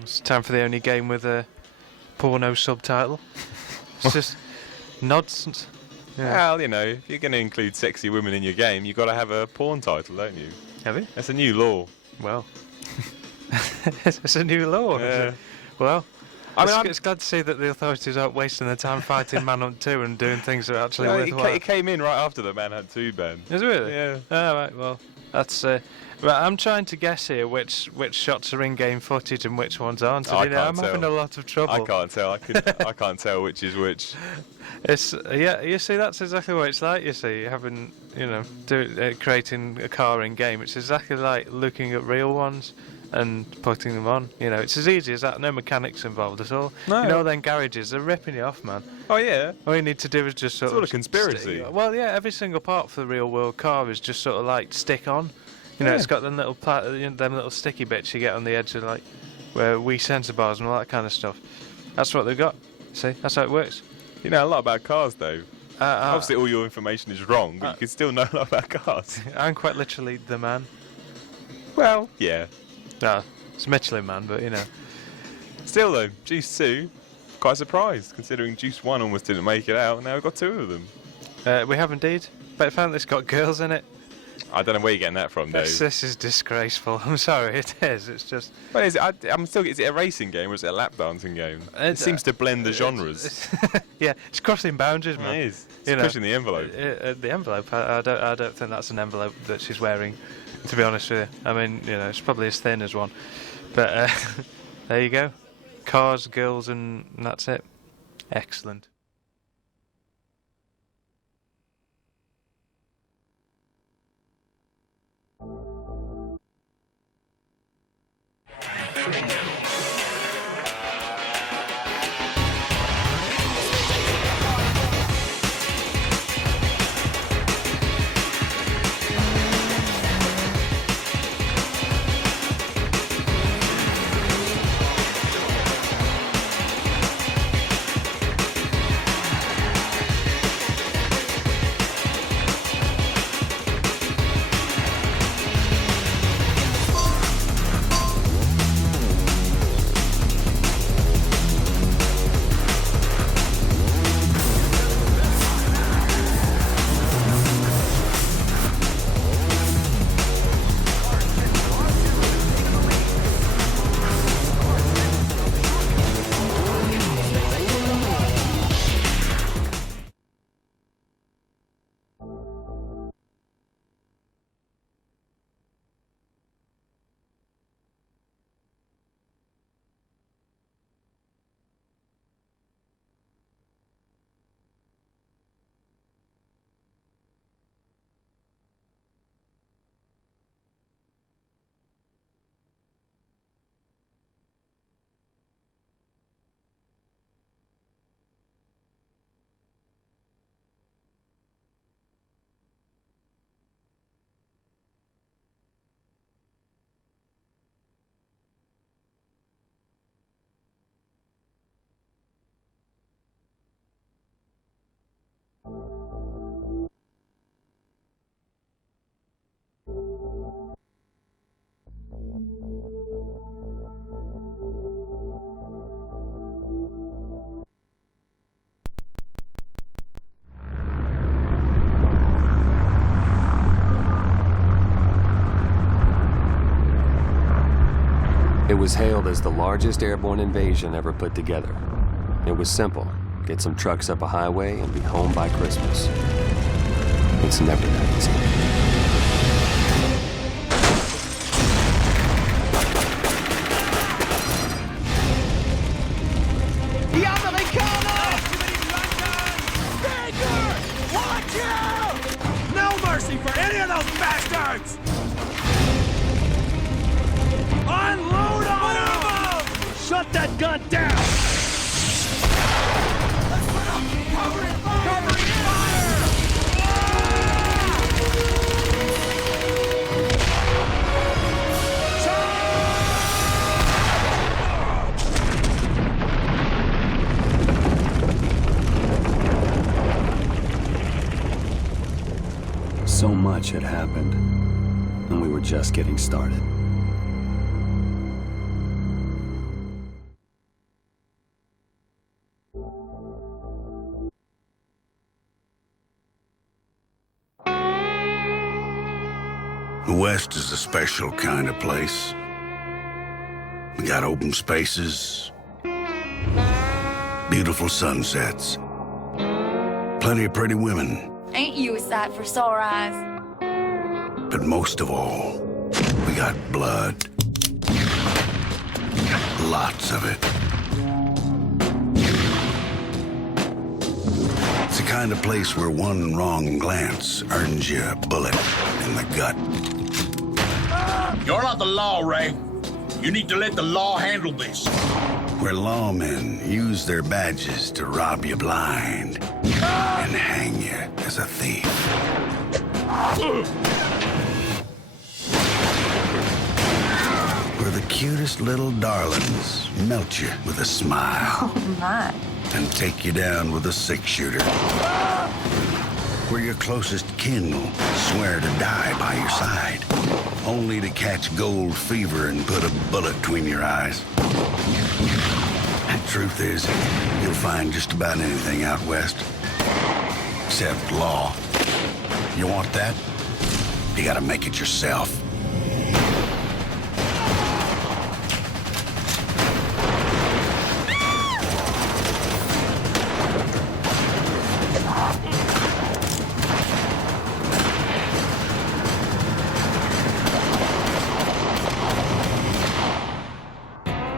It's time for the only game with a porno subtitle. It's just nonsense. Yeah. Well, if you're going to include sexy women in your game, you've got to have a porn title, don't you? Have you? That's a new law. Well, it's a new law. Yeah. Well, it's glad to see that the authorities aren't wasting their time fighting Manhunt 2 and doing things that are actually worthwhile. It came in right after the Manhunt 2 ban. Is it really? Yeah. Oh, right, well, that's... Right, I'm trying to guess here which shots are in-game footage and which ones aren't. I'm having a lot of trouble. I can't tell. I can't tell which is which. It's you see, that's exactly what it's like. You see, having creating a car in-game. It's exactly like looking at real ones and putting them on. It's as easy as that. No mechanics involved at all. No. Then garages, they're ripping you off, man. Oh yeah. All you need to do is just sort of a conspiracy. Well, yeah, every single part for the real world car is just sort of like stick on. It's got them little sticky bits you get on the edge of where Wii sensor bars and all that kind of stuff. That's what they've got. See, that's how it works. You know a lot about cars, though. Obviously, all your information is wrong, but you can still know a lot about cars. I'm quite literally the man. Well, yeah. No, it's Michelin Man, but Still though, Juice 2, quite surprised considering Juice 1 almost didn't make it out, and now we've got 2 of them. We have indeed, but apparently it's got girls in it. I don't know where you're getting that from, Dave. This is disgraceful. I'm sorry, it is. It's just. But is it a racing game or is it a lap dancing game? It seems to blend the genres. Yeah, it's crossing boundaries, man. It is. It's pushing the envelope. The envelope. I don't think that's an envelope that she's wearing. To be honest with you, I mean, it's probably as thin as one. But there you go. Cars, girls, and that's it. Excellent. It was hailed as the largest airborne invasion ever put together. It was simple. Get some trucks up a highway and be home by Christmas. It's never that easy. The Americano! Baker! Watch out! No mercy for any of those bastards! Unload on them! Shut that gun down! Let's put up covering fire! Covering fire! So much had happened, and we were just getting started. The West is a special kind of place. We got open spaces, beautiful sunsets, plenty of pretty women, Ain't you a sight for sore eyes? but most of all, we got blood. Lots of it. It's the kind of place where one wrong glance earns you a bullet in the gut. You're not the law, Ray. You need to let the law handle this. Where lawmen use their badges to rob you blind and hang you as a thief. Where the cutest little darlings melt you with a smile. Oh, my. And take you down with a six-shooter. Where your closest kin will swear to die by your side, only to catch gold fever and put a bullet between your eyes. Truth is, you'll find just about anything out west. Except law. You want that? You gotta make it yourself.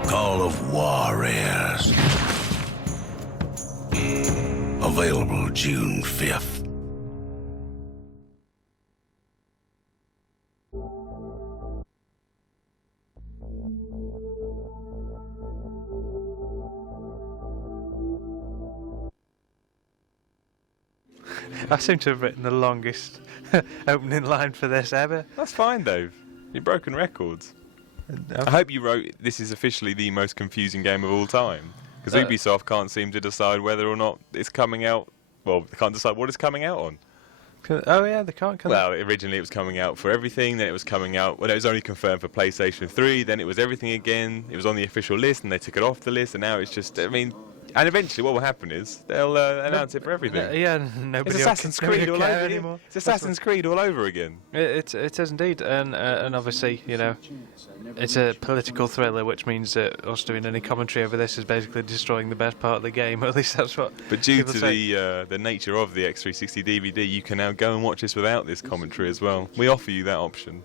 Call of Warriors. Available June 5th. I seem to have written the longest opening line for this ever. That's fine, Dave. You've broken records. I hope you wrote this is officially the most confusing game of all time. Because Ubisoft can't seem to decide whether or not it's coming out. Well, they can't decide what it's coming out on. Oh yeah, they can't come. Well, originally it was coming out for everything, then it was coming out when it was only confirmed for PlayStation 3, then it was everything again. It was on the official list and they took it off the list, and now it's just, I mean, and eventually what will happen is they'll announce it for everything. Yeah, nobody. It's Assassin's Creed all over anymore. It's Assassin's Creed all over again. It is indeed, and obviously, you know, it's a political thriller, which means that us doing any commentary over this is basically destroying the best part of the game. Or at least that's what. But due people to say. the nature of the X360 DVD, you can now go and watch this without this commentary as well. We offer you that option.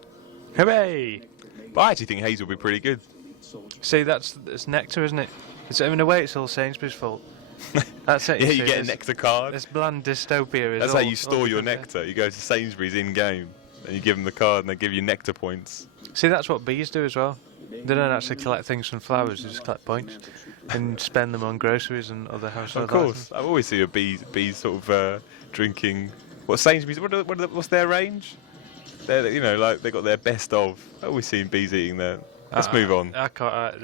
Hooray! But I actually think Haze will be pretty good. See, that's Nectar, isn't it? In a way, it's all Sainsbury's fault. That's it. Yeah, you get a Nectar card. This bland dystopia is. That's how you store your Nectar. You go to Sainsbury's in-game, and you give them the card, and they give you Nectar points. See, that's what bees do as well. They don't actually collect things from flowers; they just collect points and spend them on groceries and other household Of course, items. I always see a bees sort of drinking. What Sainsbury's? What's their range? They're, you know, like they got their best of. I always seen bees eating that. Let's move on. I can't.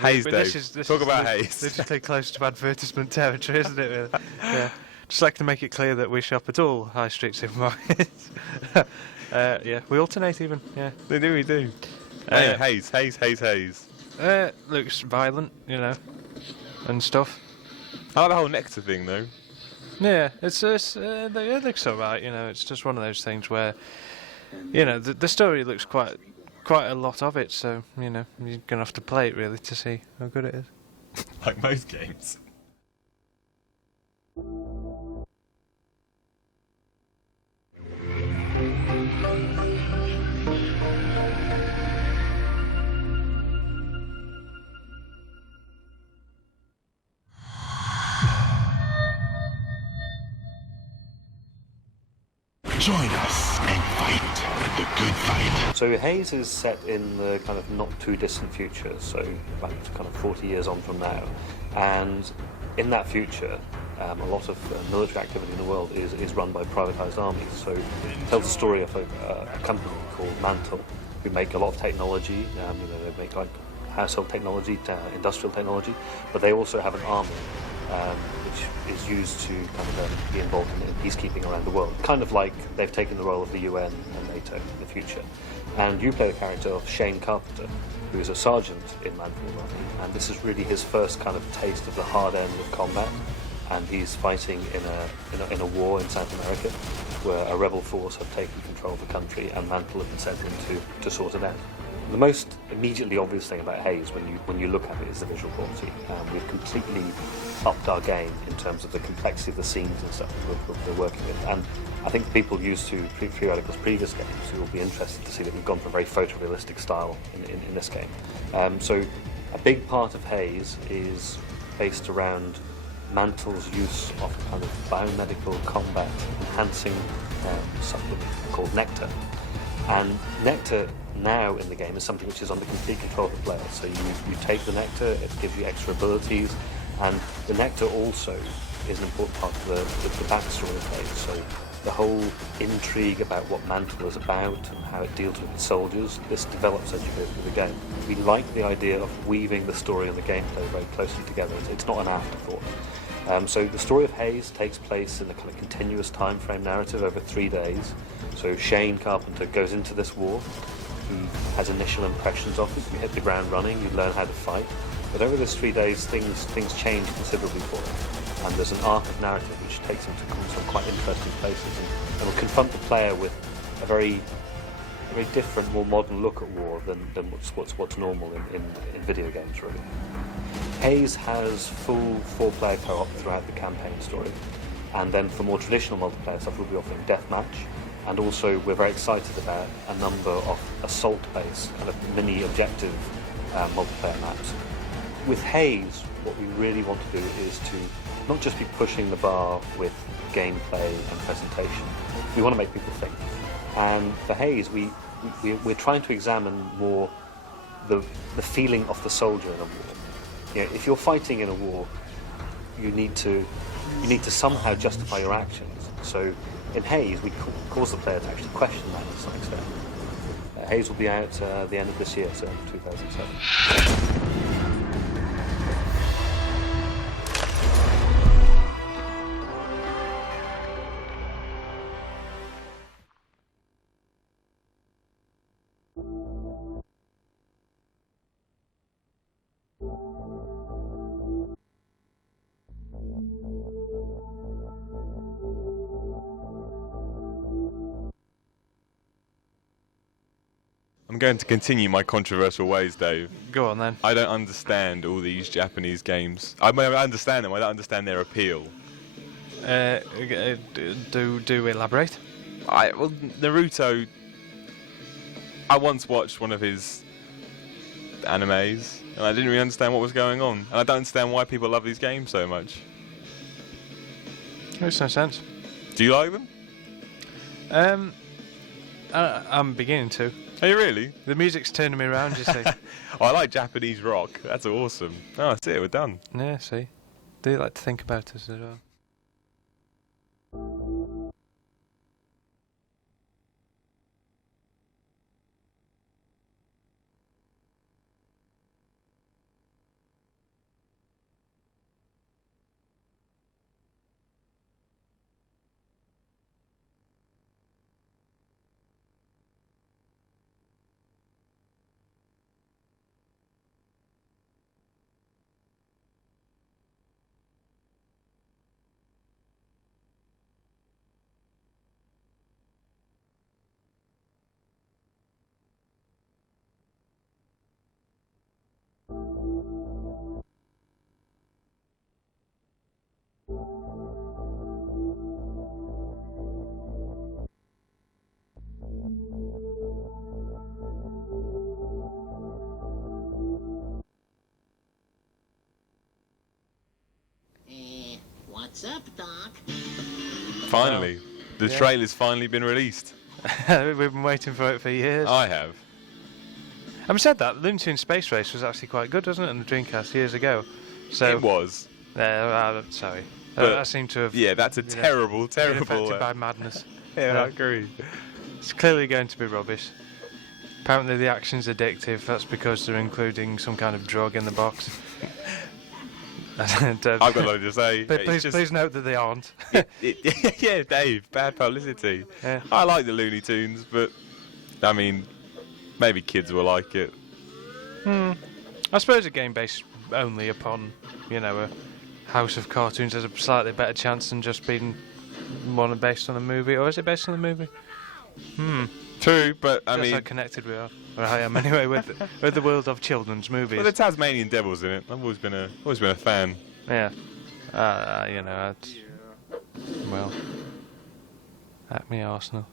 Haze, but Dave. this Talk about Haze. This is too close to advertisement territory, isn't it? Really? Yeah. Just like to make it clear that we shop at all high street supermarkets. Yeah, we alternate even. Yeah, we do. Haze. Looks violent, you know, and stuff. I like the whole Nectar thing, though. Yeah, it looks alright. You know, it's just one of those things where, you know, the story looks quite a lot of it. So you know, you're gonna have to play it really to see how good it is. Like most games. Join us and fight the good fight. So Haze is set in the kind of not too distant future, so about kind of 40 years on from now. And in that future, a lot of military activity in the world is run by privatized armies. So it tells the story of a company called Mantle, who make a lot of technology. You know, they make like household technology, industrial technology, but they also have an army which is used to kind of be involved in peacekeeping around the world. Kind of like they've taken the role of the UN and NATO in the future. And you play the character of Shane Carpenter, who is a sergeant in Mantle's army, and this is really his first kind of taste of the hard end of combat. And he's fighting in a war in South America, where a rebel force have taken control of the country, and Mantle have been sent in to sort it out. The most immediately obvious thing about Haze, when you look at it, is the visual quality. We've completely upped our game in terms of the complexity of the scenes and stuff that we're working with. And I think the people used to Free Radical's previous games will be interested to see that we've gone for a very photorealistic style in this game. So a big part of Haze is based around Mantle's use of kind of biomedical combat enhancing supplement called Nectar. And Nectar now in the game is something which is under complete control of the player. So you take the Nectar, it gives you extra abilities, and the Nectar also is an important part of the backstory of Haze. So the whole intrigue about what Mantle is about and how it deals with its soldiers, this develops as you go through the game. We like the idea of weaving the story and the gameplay very closely together. It's not an afterthought. So the story of Haze takes place in a kind of continuous time frame narrative over 3 days. So Shane Carpenter goes into this war, he has initial impressions of it. You hit the ground running, you learn how to fight. But over those 3 days, things change considerably for him. And there's an arc of narrative which takes him to some quite interesting places and will confront the player with a very different, more modern look at war than what's normal in video games, really. Haze has full 4-player co-op throughout the campaign story, and then for more traditional multiplayer stuff we'll be offering deathmatch, and also we're very excited about a number of assault-based kind of mini objective multiplayer maps. With Haze, what we really want to do is to not just be pushing the bar with gameplay and presentation. We want to make people think. And for Haze, we're trying to examine more the feeling of the soldier in a war. You know, if you're fighting in a war, you need to somehow justify your actions. So in Haze, we cause the player to actually question that to some extent. Haze will be out the end of this year, so 2007. I'm going to continue my controversial ways, Dave. Go on then. I don't understand all these Japanese games. I mean, I understand them. I don't understand their appeal. Do elaborate. Well, Naruto. I once watched one of his animes, and I didn't really understand what was going on. And I don't understand why people love these games so much. Makes no sense. Do you like them? I'm beginning to. Are you really? The music's turning me around, you see. Oh, I like Japanese rock. That's awesome. Oh, that's it. We're done. Yeah, see. Do you like to think about us as well? What's up, Doc? Finally. The trailer's finally been released. We've been waiting for it for years. I have. Having said that, Looney Tunes Space Race was actually quite good, wasn't it, on the Dreamcast years ago? So it was. Sorry. But I seem to have... Yeah, that's a terrible... Been affected by madness. Yeah, I agree. It's clearly going to be rubbish. Apparently the action's addictive. That's because they're including some kind of drug in the box. I've got nothing to say. Please note that they aren't. Yeah, Dave, bad publicity. Yeah. I like the Looney Tunes, but I mean, maybe kids will like it. I suppose a game based only upon, a house of cartoons has a slightly better chance than just being one based on a movie. Or is it based on a movie? True, but I That's mean, how connected we are. Or I am anyway with the world of children's movies. well, the Tasmanian Devil's in it. I've always been a fan. Yeah. Well, at me Arsenal.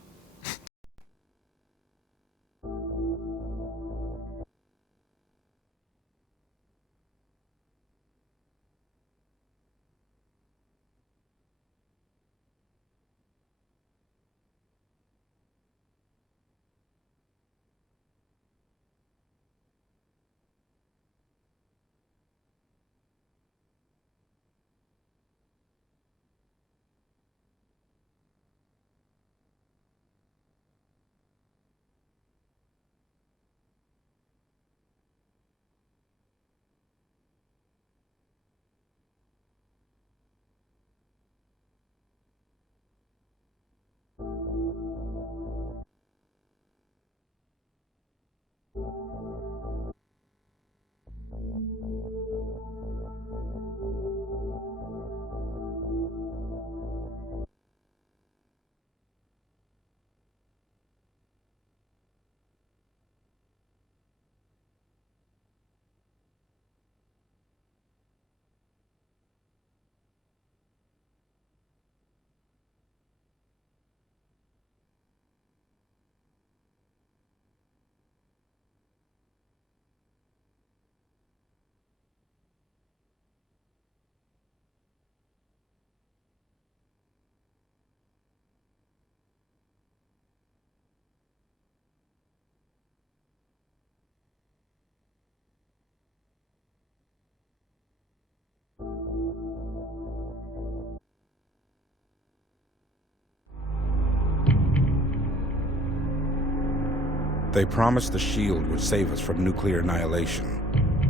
They promised the shield would save us from nuclear annihilation.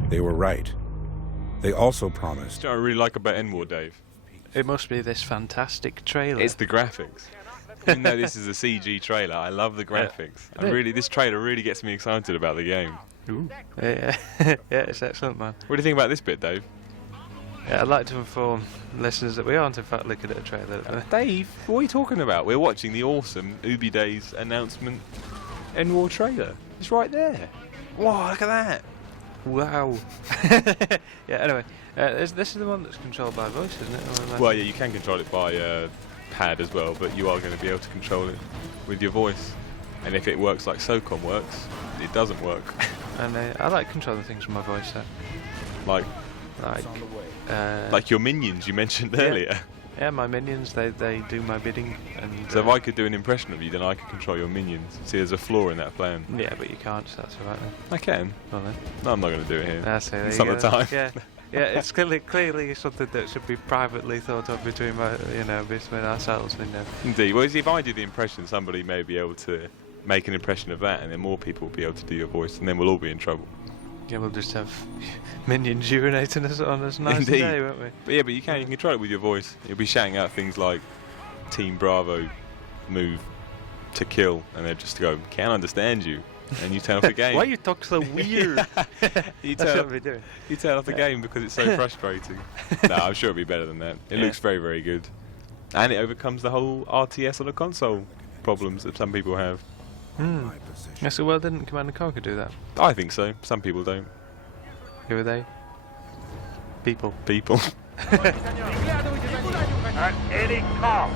They were right. They also promised... Do you know what I really like about N-War, Dave? It must be this fantastic trailer. It's the graphics. Even though this is a CG trailer, I love the graphics. This trailer really gets me excited about the game. Ooh. Yeah, it's excellent, man. What do you think about this bit, Dave? Yeah, I'd like to inform listeners that we aren't in fact looking at a trailer. Dave, what are you talking about? We're watching the awesome Ubi Days announcement N-War trailer. It's right there. Wow, look at that. Wow. Yeah, anyway, this is the one that's controlled by voice, isn't it? Well, yeah, you can control it by pad as well, but you are going to be able to control it with your voice. And if it works like SOCOM works, it doesn't work. And I like controlling things with my voice, though. Like your minions you mentioned earlier. Yeah, my minions, they do my bidding. And so if I could do an impression of you, then I could control your minions. See, there's a flaw in that plan. Yeah, but you can't, so that's alright then. I can. Well, then. No, I'm not going to do it here. That's it. It's not the time. Yeah, yeah. It's clearly something that should be privately thought of between ourselves. Indeed. Well, if I do the impression, somebody may be able to make an impression of that, and then more people will be able to do your voice, and then we'll all be in trouble. Yeah, we'll just have minions urinating us on us nice Indeed. day, won't we? But yeah, but you can control it with your voice. You'll be shouting out things like Team Bravo move to kill, and they'll just go, can't understand you. And you turn off the game. Why you talk so weird? That's what we're doing. You turn off the game because it's so frustrating. No, I'm sure it'll be better than that. It looks very, very good. And it overcomes the whole RTS on a console problems that some people have. Yeah, so well, didn't Command & Conquer do that? I think so. Some people don't. Who are they? People. People. At any cost.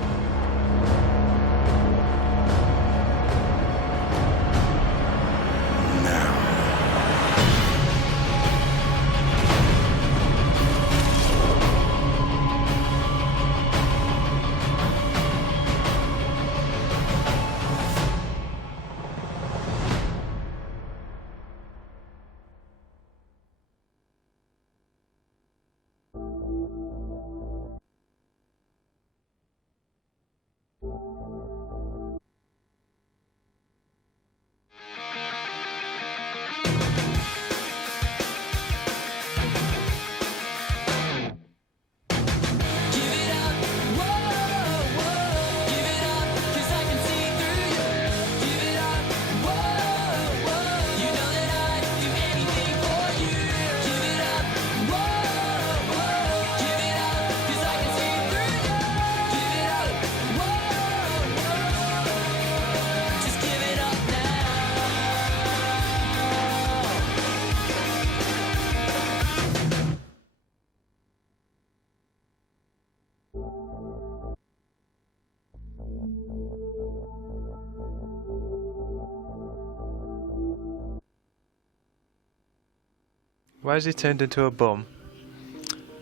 Why has he turned into a bum?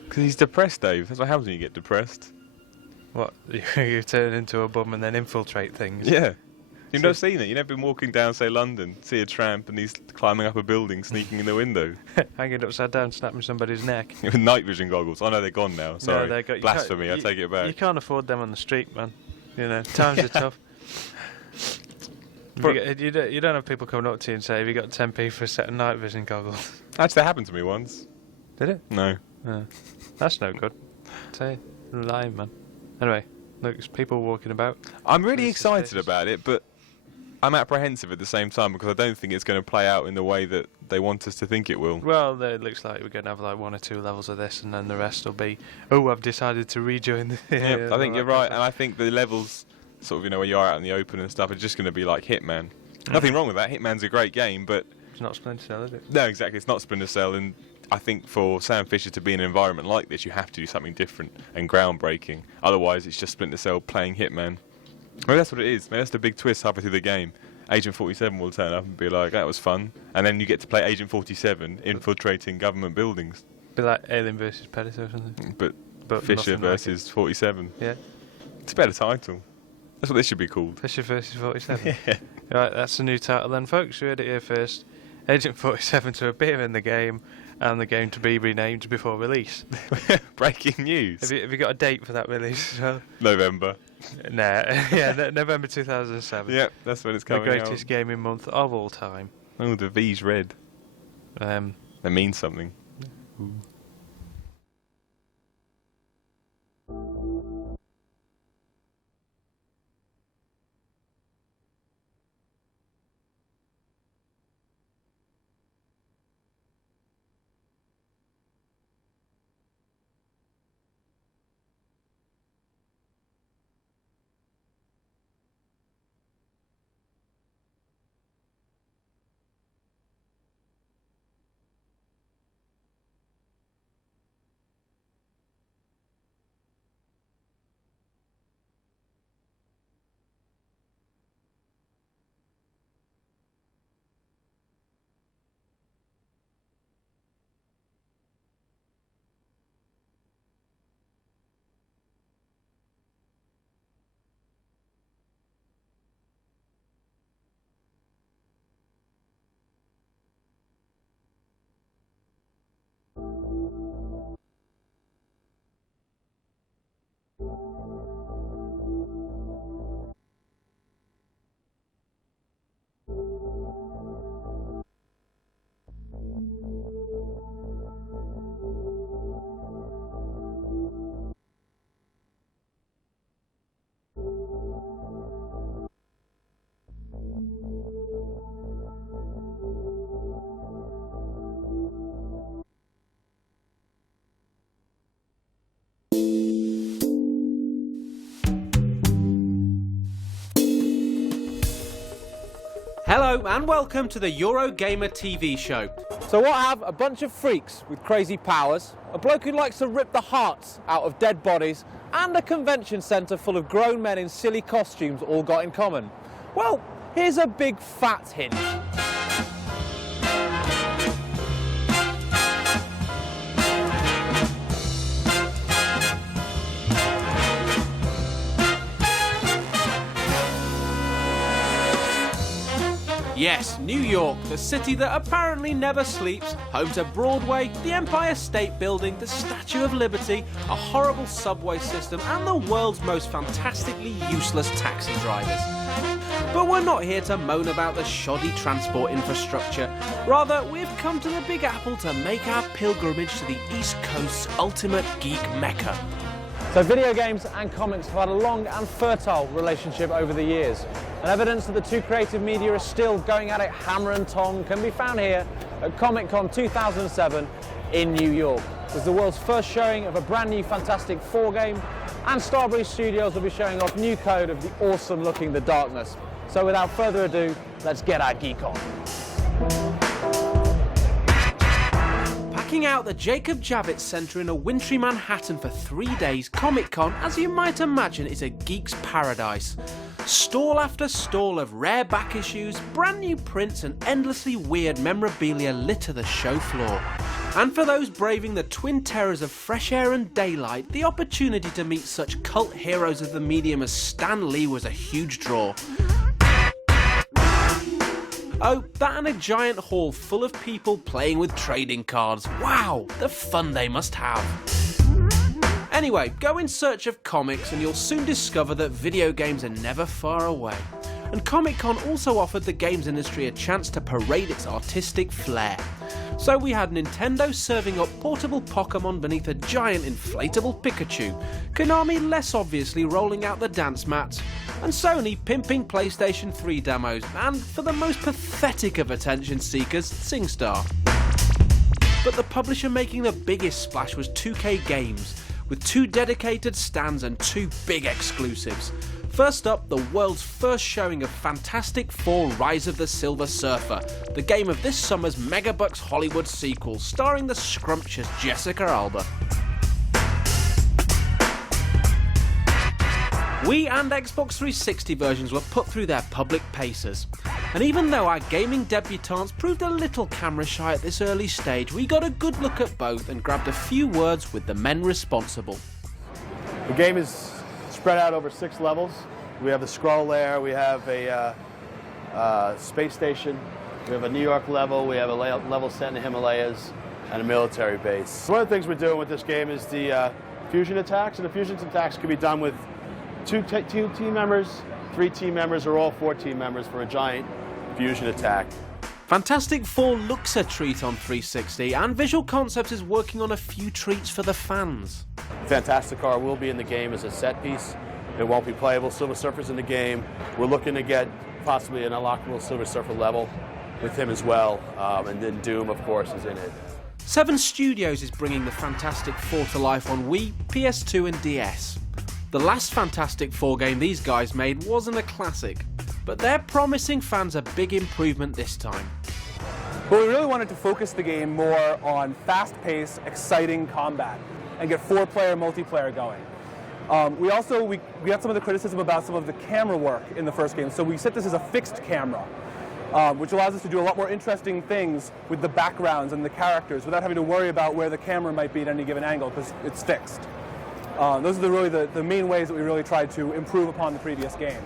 Because he's depressed, Dave. That's what happens when you get depressed. What? You turn into a bum and then infiltrate things? Yeah. You've never seen it. You've never been walking down, say, London, see a tramp, and he's climbing up a building, sneaking in the window. Hanging upside down, snapping somebody's neck. With night vision goggles. I know they're gone now. Sorry. No, they're Blasphemy. I take it back. You can't afford them on the street, man. You know, times are tough. You don't have people coming up to you and say, have you got 10p for a set of night vision goggles? Actually, that happened to me once. Did it? No. That's no good. Say, lying, man. Anyway, look, there's people walking about. I'm really excited about it, but I'm apprehensive at the same time because I don't think it's going to play out in the way that they want us to think it will. Well, it looks like we're going to have like 1 or 2 levels of this, and then the rest will be, oh, I've decided to rejoin the... Yeah, I think you're right, and I think the levels, sort of, you know, where you're out in the open and stuff, are just going to be like Hitman. Nothing wrong with that. Hitman's a great game, but... It's not Splinter Cell, is it? No, exactly. It's not Splinter Cell, and I think for Sam Fisher to be in an environment like this, you have to do something different and groundbreaking. Otherwise, it's just Splinter Cell playing Hitman. Maybe that's what it is. Maybe that's the big twist halfway through the game. Agent 47 will turn up and be like, that was fun. And then you get to play Agent 47 infiltrating government buildings. Be like Alien vs Predator or something. But Fisher versus 47. Yeah. It's a better title. That's what this should be called. Fisher versus 47. Yeah. Right, that's the new title then, folks. You heard it here first. Agent 47 to appear in the game and the game to be renamed before release. Breaking news. Have you got a date for that release as well? November. Nah, yeah, November 2007. Yep, that's when it's coming The out. greatest gaming month of all time. Oh, the V's red. That means something. Ooh. Hello and welcome to the Eurogamer TV show. So what have a bunch of freaks with crazy powers, a bloke who likes to rip the hearts out of dead bodies, and a convention centre full of grown men in silly costumes all got in common? Well, here's a big fat hint. Yes, New York, the city that apparently never sleeps, home to Broadway, the Empire State Building, the Statue of Liberty, a horrible subway system, and the world's most fantastically useless taxi drivers. But we're not here to moan about the shoddy transport infrastructure. Rather, we've come to the Big Apple to make our pilgrimage to the East Coast's ultimate geek mecca. So video games and comics have had a long and fertile relationship over the years. And evidence that the two creative media are still going at it hammer and tong can be found here at Comic-Con 2007 in New York. It was the world's first showing of a brand new Fantastic Four game, and Starbreeze Studios will be showing off new code of the awesome looking The Darkness. So without further ado, let's get our geek on. Packing out the Jacob Javits Centre in a wintry Manhattan for 3 days, Comic-Con, as you might imagine, is a geek's paradise. Stall after stall of rare back issues, brand new prints and endlessly weird memorabilia litter the show floor. And for those braving the twin terrors of fresh air and daylight, the opportunity to meet such cult heroes of the medium as Stan Lee was a huge draw. Oh, that and a giant hall full of people playing with trading cards. Wow, the fun they must have. Anyway, go in search of comics and you'll soon discover that video games are never far away. And Comic-Con also offered the games industry a chance to parade its artistic flair. So we had Nintendo serving up portable Pokémon beneath a giant inflatable Pikachu, Konami less obviously rolling out the dance mats, and Sony pimping PlayStation 3 demos, and for the most pathetic of attention seekers, SingStar. But the publisher making the biggest splash was 2K Games, with 2 dedicated stands and 2 big exclusives. First up, the world's first showing of Fantastic Four: Rise of the Silver Surfer, the game of this summer's Megabucks Hollywood sequel, starring the scrumptious Jessica Alba. Wii and Xbox 360 versions were put through their public paces. And even though our gaming debutantes proved a little camera shy at this early stage, we got a good look at both and grabbed a few words with the men responsible. The game is spread out over 6 levels. We have a scroll layer, we have a space station, we have a New York level, we have a level set in the Himalayas, and a military base. One of the things we're doing with this game is the fusion attacks, and the fusion attacks can be done with two team members, 3 team members, or all 4 team members for a giant fusion attack. Fantastic Four looks a treat on 360, and Visual Concepts is working on a few treats for the fans. Fantastic Car will be in the game as a set piece. It won't be playable. Silver Surfer's in the game. We're looking to get possibly an unlockable Silver Surfer level with him as well, and then Doom, of course, is in it. 7 Studios is bringing the Fantastic Four to life on Wii, PS2 and DS. The last Fantastic Four game these guys made wasn't a classic, but they're promising fans a big improvement this time. But we really wanted to focus the game more on fast-paced, exciting combat and get 4-player multiplayer going. We got some of the criticism about some of the camera work in the first game, so we set this as a fixed camera, which allows us to do a lot more interesting things with the backgrounds and the characters without having to worry about where the camera might be at any given angle because it's fixed. Those are really the main ways that we really tried to improve upon the previous game.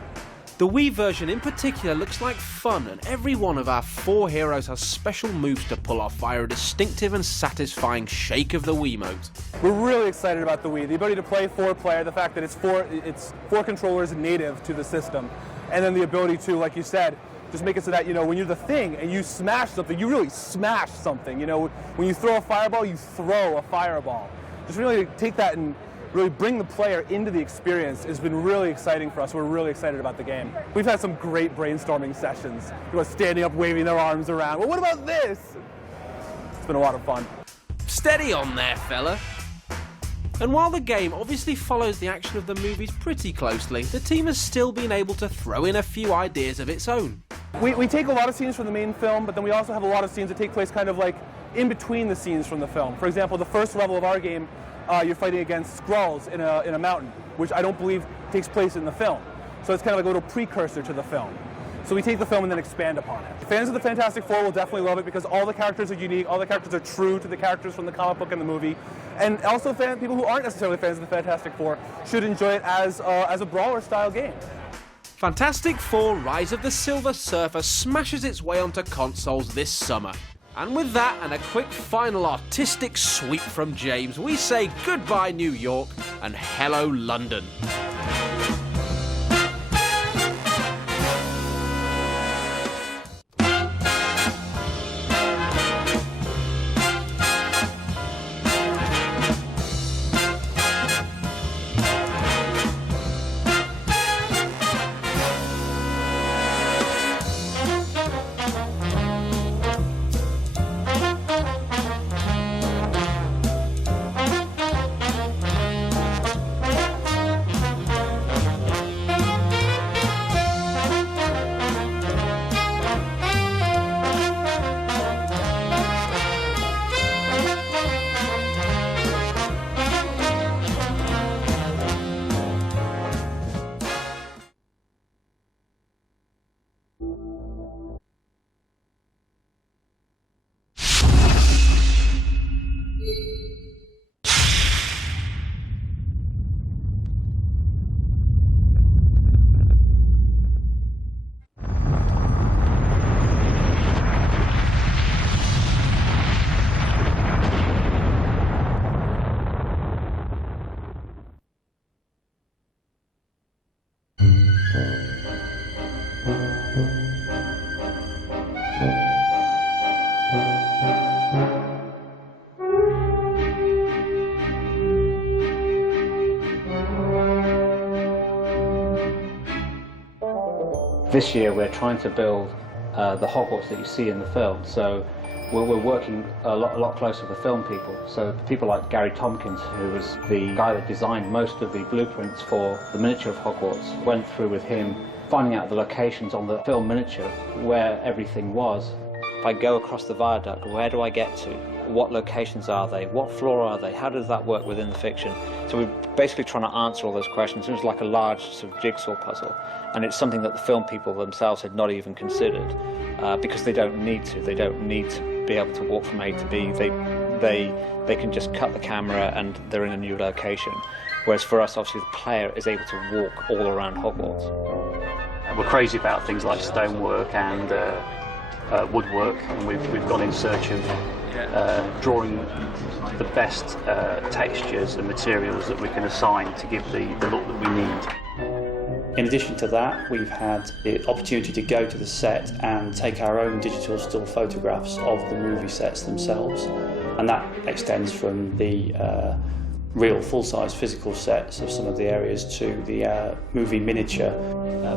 The Wii version in particular looks like fun, and every one of our 4 heroes has special moves to pull off via a distinctive and satisfying shake of the Wiimote. We're really excited about the Wii. The ability to play 4-player, the fact that it's 4 controllers native to the system, and then the ability to, like you said, just make it so that, when you're the Thing and you smash something, you really smash something. When you throw a fireball, you throw a fireball. Just really take that and really bring the player into the experience has been really exciting for us. We're really excited about the game. We've had some great brainstorming sessions. Standing up, waving their arms around. Well, what about this? It's been a lot of fun. Steady on there, fella. And while the game obviously follows the action of the movies pretty closely, the team has still been able to throw in a few ideas of its own. We take a lot of scenes from the main film, but then we also have a lot of scenes that take place kind of like in between the scenes from the film. For example, the first level of our game, you're fighting against Skrulls in a mountain, which I don't believe takes place in the film. So it's kind of like a little precursor to the film. So we take the film and then expand upon it. Fans of the Fantastic Four will definitely love it because all the characters are unique, all the characters are true to the characters from the comic book and the movie. And also people who aren't necessarily fans of the Fantastic Four should enjoy it as a brawler-style game. Fantastic Four Rise of the Silver Surfer smashes its way onto consoles this summer. And with that and a quick final artistic sweep from James, we say goodbye New York and hello London. This year we're trying to build the Hogwarts that you see in the film, so we're working a lot closer with film people. So people like Gary Tompkins, who was the guy that designed most of the blueprints for the miniature of Hogwarts, went through with him finding out the locations on the film miniature where everything was. If I go across the viaduct, where do I get to? What locations are they? What floor are they? How does that work within the fiction? So we're basically trying to answer all those questions. It was like a large sort of jigsaw puzzle. And it's something that the film people themselves had not even considered because they don't need to. They don't need to be able to walk from A to B. They can just cut the camera and they're in a new location. Whereas for us, obviously, the player is able to walk all around Hogwarts. We're crazy about things like stonework and woodwork, and we've gone in search of drawing the best textures and materials that we can assign to give the look that we need. In addition to that, we've had the opportunity to go to the set and take our own digital still photographs of the movie sets themselves, and that extends from the real full-size physical sets of some of the areas to the movie miniature.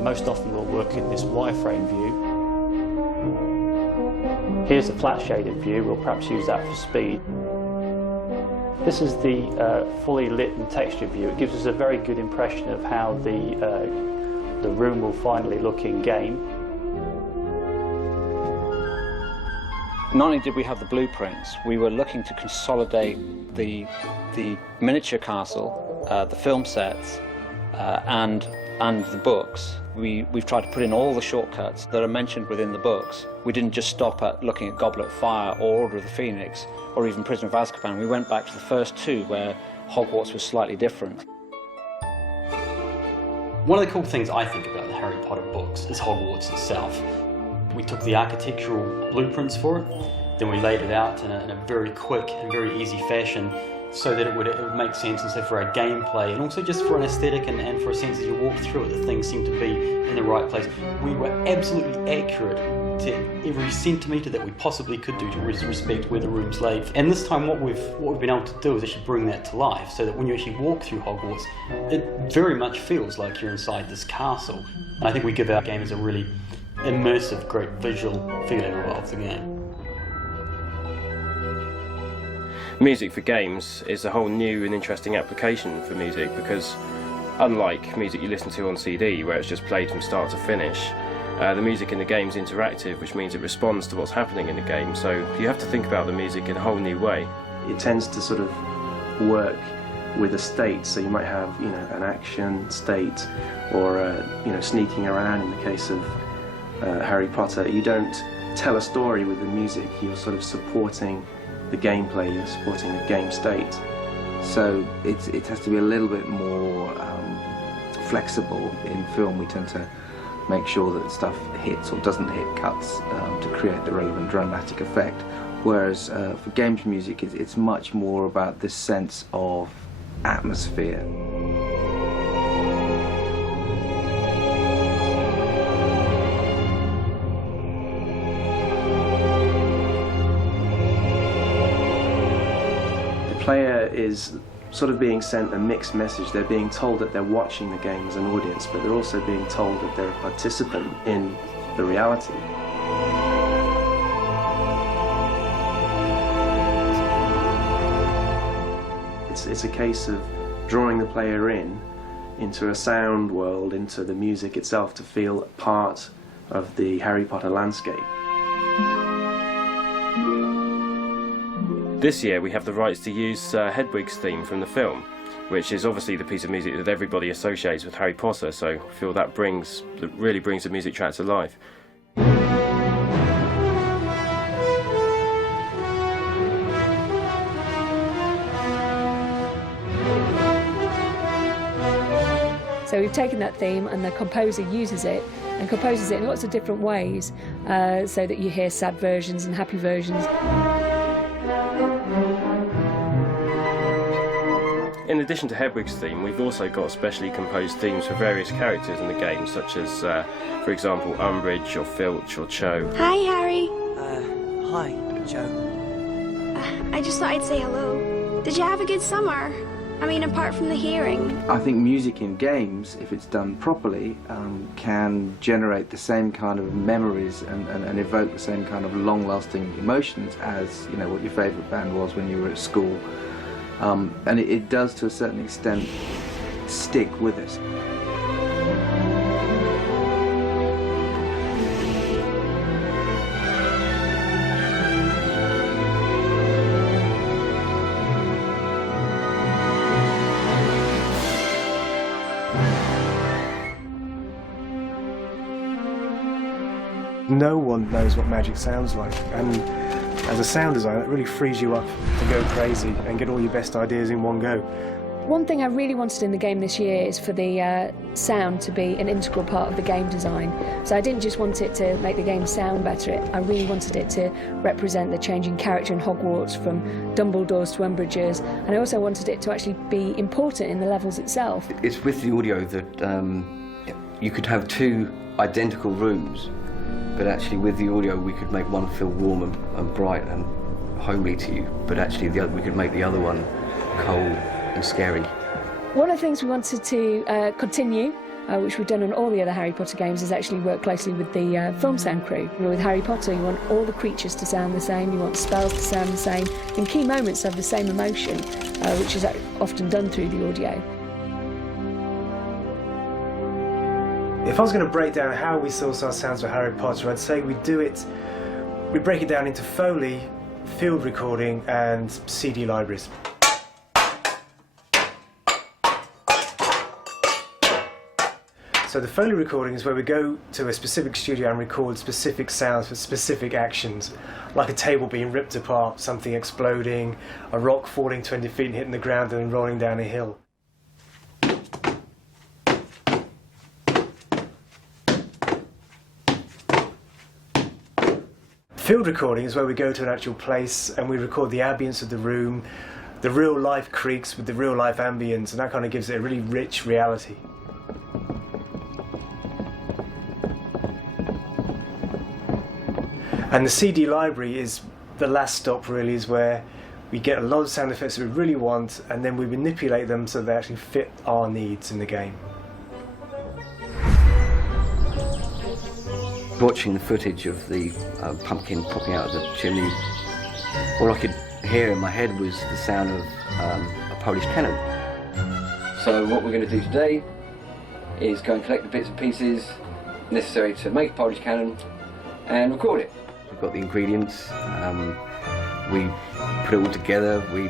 Most often we'll work in this wireframe view. Here's the flat shaded view, we'll perhaps use that for speed. This is the fully lit and texture view. It gives us a very good impression of how the room will finally look in game. Not only did we have the blueprints, we were looking to consolidate the miniature castle, the film sets, and the books. We've tried to put in all the shortcuts that are mentioned within the books. We didn't just stop at looking at Goblet of Fire or Order of the Phoenix or even Prisoner of Azkaban. We went back to the first two where Hogwarts was slightly different. One of the cool things I think about the Harry Potter books is Hogwarts itself. We took the architectural blueprints for it, then we laid it out in a very quick and very easy fashion so that it would make sense and so for our gameplay and also just for an aesthetic and for a sense as you walk through it, the things seem to be in the right place. We were absolutely accurate to every centimetre that we possibly could do to respect where the room's laid. And this time what we've been able to do is actually bring that to life so that when you actually walk through Hogwarts, it very much feels like you're inside this castle. And I think we give our gamers a really immersive, great visual feeling of the game. Music for games is a whole new and interesting application for music because unlike music you listen to on CD where it's just played from start to finish, the music in the game is interactive, which means it responds to what's happening in the game, so you have to think about the music in a whole new way. It tends to sort of work with a state, so you might have, you know, an action state or you know, sneaking around in the case of Harry Potter. You don't tell a story with the music, you're sort of supporting the gameplay, you're supporting the game state. So it has to be a little bit more flexible. In film we tend to make sure that stuff hits or doesn't hit cuts to create the relevant dramatic effect, whereas for games music it's much more about this sense of atmosphere. The player is sort of being sent a mixed message. They're being told that they're watching the game as an audience, but they're also being told that they're a participant in the reality. It's a case of drawing the player into a sound world, into the music itself, to feel part of the Harry Potter landscape. This year we have the rights to use Hedwig's theme from the film, which is obviously the piece of music that everybody associates with Harry Potter, so I feel that really brings the music track to life. So we've taken that theme and the composer uses it and composes it in lots of different ways so that you hear sad versions and happy versions. In addition to Hedwig's theme, we've also got specially composed themes for various characters in the game, such as, for example, Umbridge or Filch or Cho. Hi, Harry. Hi, Joe. I just thought I'd say hello. Did you have a good summer? I mean, apart from the hearing. I think music in games, if it's done properly, can generate the same kind of memories and evoke the same kind of long-lasting emotions as, you know, what your favourite band was when you were at school. And it does, to a certain extent, stick with us. No one knows what magic sounds like, and as a sound designer it really frees you up to go crazy and get all your best ideas in one go. One thing I really wanted in the game this year is for the sound to be an integral part of the game design. So I didn't just want it to make the game sound better, I really wanted it to represent the changing character in Hogwarts from Dumbledores to Umbridges, and I also wanted it to actually be important in the levels itself. It's with the audio that you could have two identical rooms, but actually with the audio we could make one feel warm and bright and homely to you, but actually we could make the other one cold and scary. One of the things we wanted to continue, which we've done on all the other Harry Potter games, is actually work closely with the film sound crew. With Harry Potter, you want all the creatures to sound the same, you want spells to sound the same, and key moments to have the same emotion, which is often done through the audio. If I was going to break down how we source our sounds for Harry Potter, I'd say we break it down into Foley, field recording, and CD libraries. So the Foley recording is where we go to a specific studio and record specific sounds for specific actions, like a table being ripped apart, something exploding, a rock falling 20 feet and hitting the ground and then rolling down a hill. Field recording is where we go to an actual place and we record the ambience of the room, the real life creaks with the real life ambience, and that kind of gives it a really rich reality. And the CD library is the last stop, really, is where we get a lot of sound effects that we really want, and then we manipulate them so they actually fit our needs in the game. Watching the footage of the pumpkin popping out of the chimney, all I could hear in my head was the sound of a Polish cannon. So what we're going to do today is go and collect the bits and pieces necessary to make a Polish cannon and record it. We've got the ingredients, we put it all together, we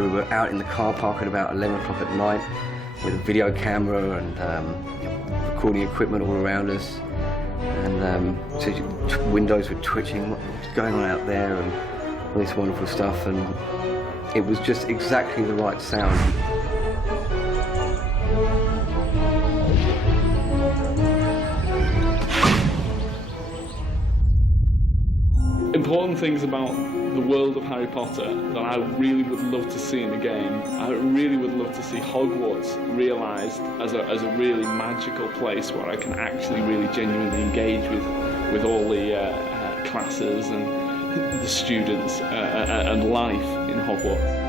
were out in the car park at about 11 o'clock at night with a video camera and recording equipment all around us. And windows were twitching, what's going on out there, and all this wonderful stuff, and it was just exactly the right sound. Important things about the world of Harry Potter that I really would love to see in the game. I really would love to see Hogwarts realised as a really magical place where I can actually really genuinely engage with all the classes and the students and life in Hogwarts.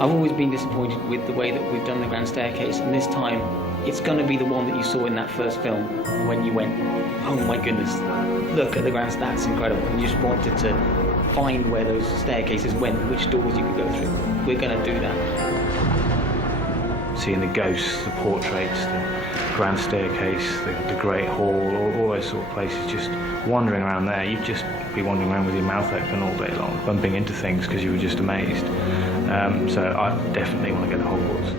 I've always been disappointed with the way that we've done the Grand Staircase, and this time it's going to be the one that you saw in that first film when you went, oh my goodness, look at the Grand Staircase, that's incredible, and you just wanted to find where those staircases went, which doors you could go through. We're going to do that. Seeing the ghosts, the portraits, the Grand Staircase, the Great Hall, all those sort of places, just wandering around there, you'd just be wandering around with your mouth open all day long, bumping into things because you were just amazed. So I definitely want to go to Hogwarts.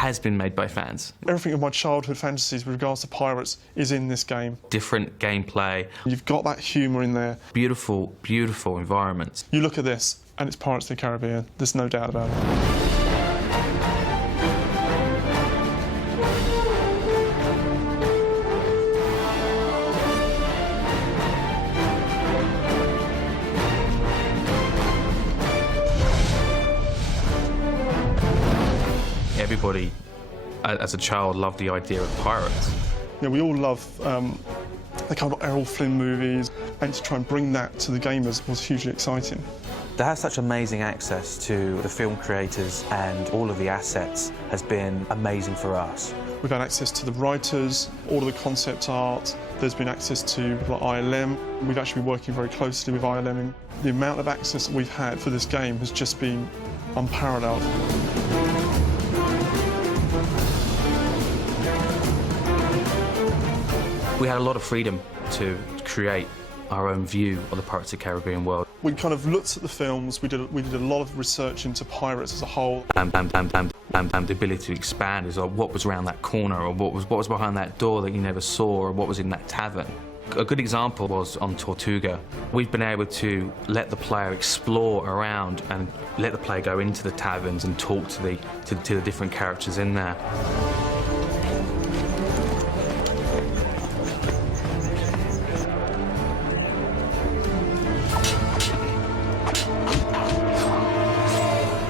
has been made by fans. Everything of my childhood fantasies with regards to pirates is in this game. Different gameplay. You've got that humour in there. Beautiful, beautiful environments. You look at this and it's Pirates of the Caribbean. There's no doubt about it. Everybody, as a child, loved the idea of pirates. Yeah, we all love the kind of Errol Flynn movies, and to try and bring that to the gamers was hugely exciting. To have such amazing access to the film creators and all of the assets has been amazing for us. We've had access to the writers, all of the concept art. There's been access to ILM. We've actually been working very closely with ILM. And the amount of access that we've had for this game has just been unparalleled. We had a lot of freedom to create our own view of the Pirates of the Caribbean world. We kind of looked at the films, we did a lot of research into pirates as a whole. And the ability to expand is like what was around that corner, or what was behind that door that you never saw, or what was in that tavern. A good example was on Tortuga. We've been able to let the player explore around and let the player go into the taverns and talk to the different characters in there.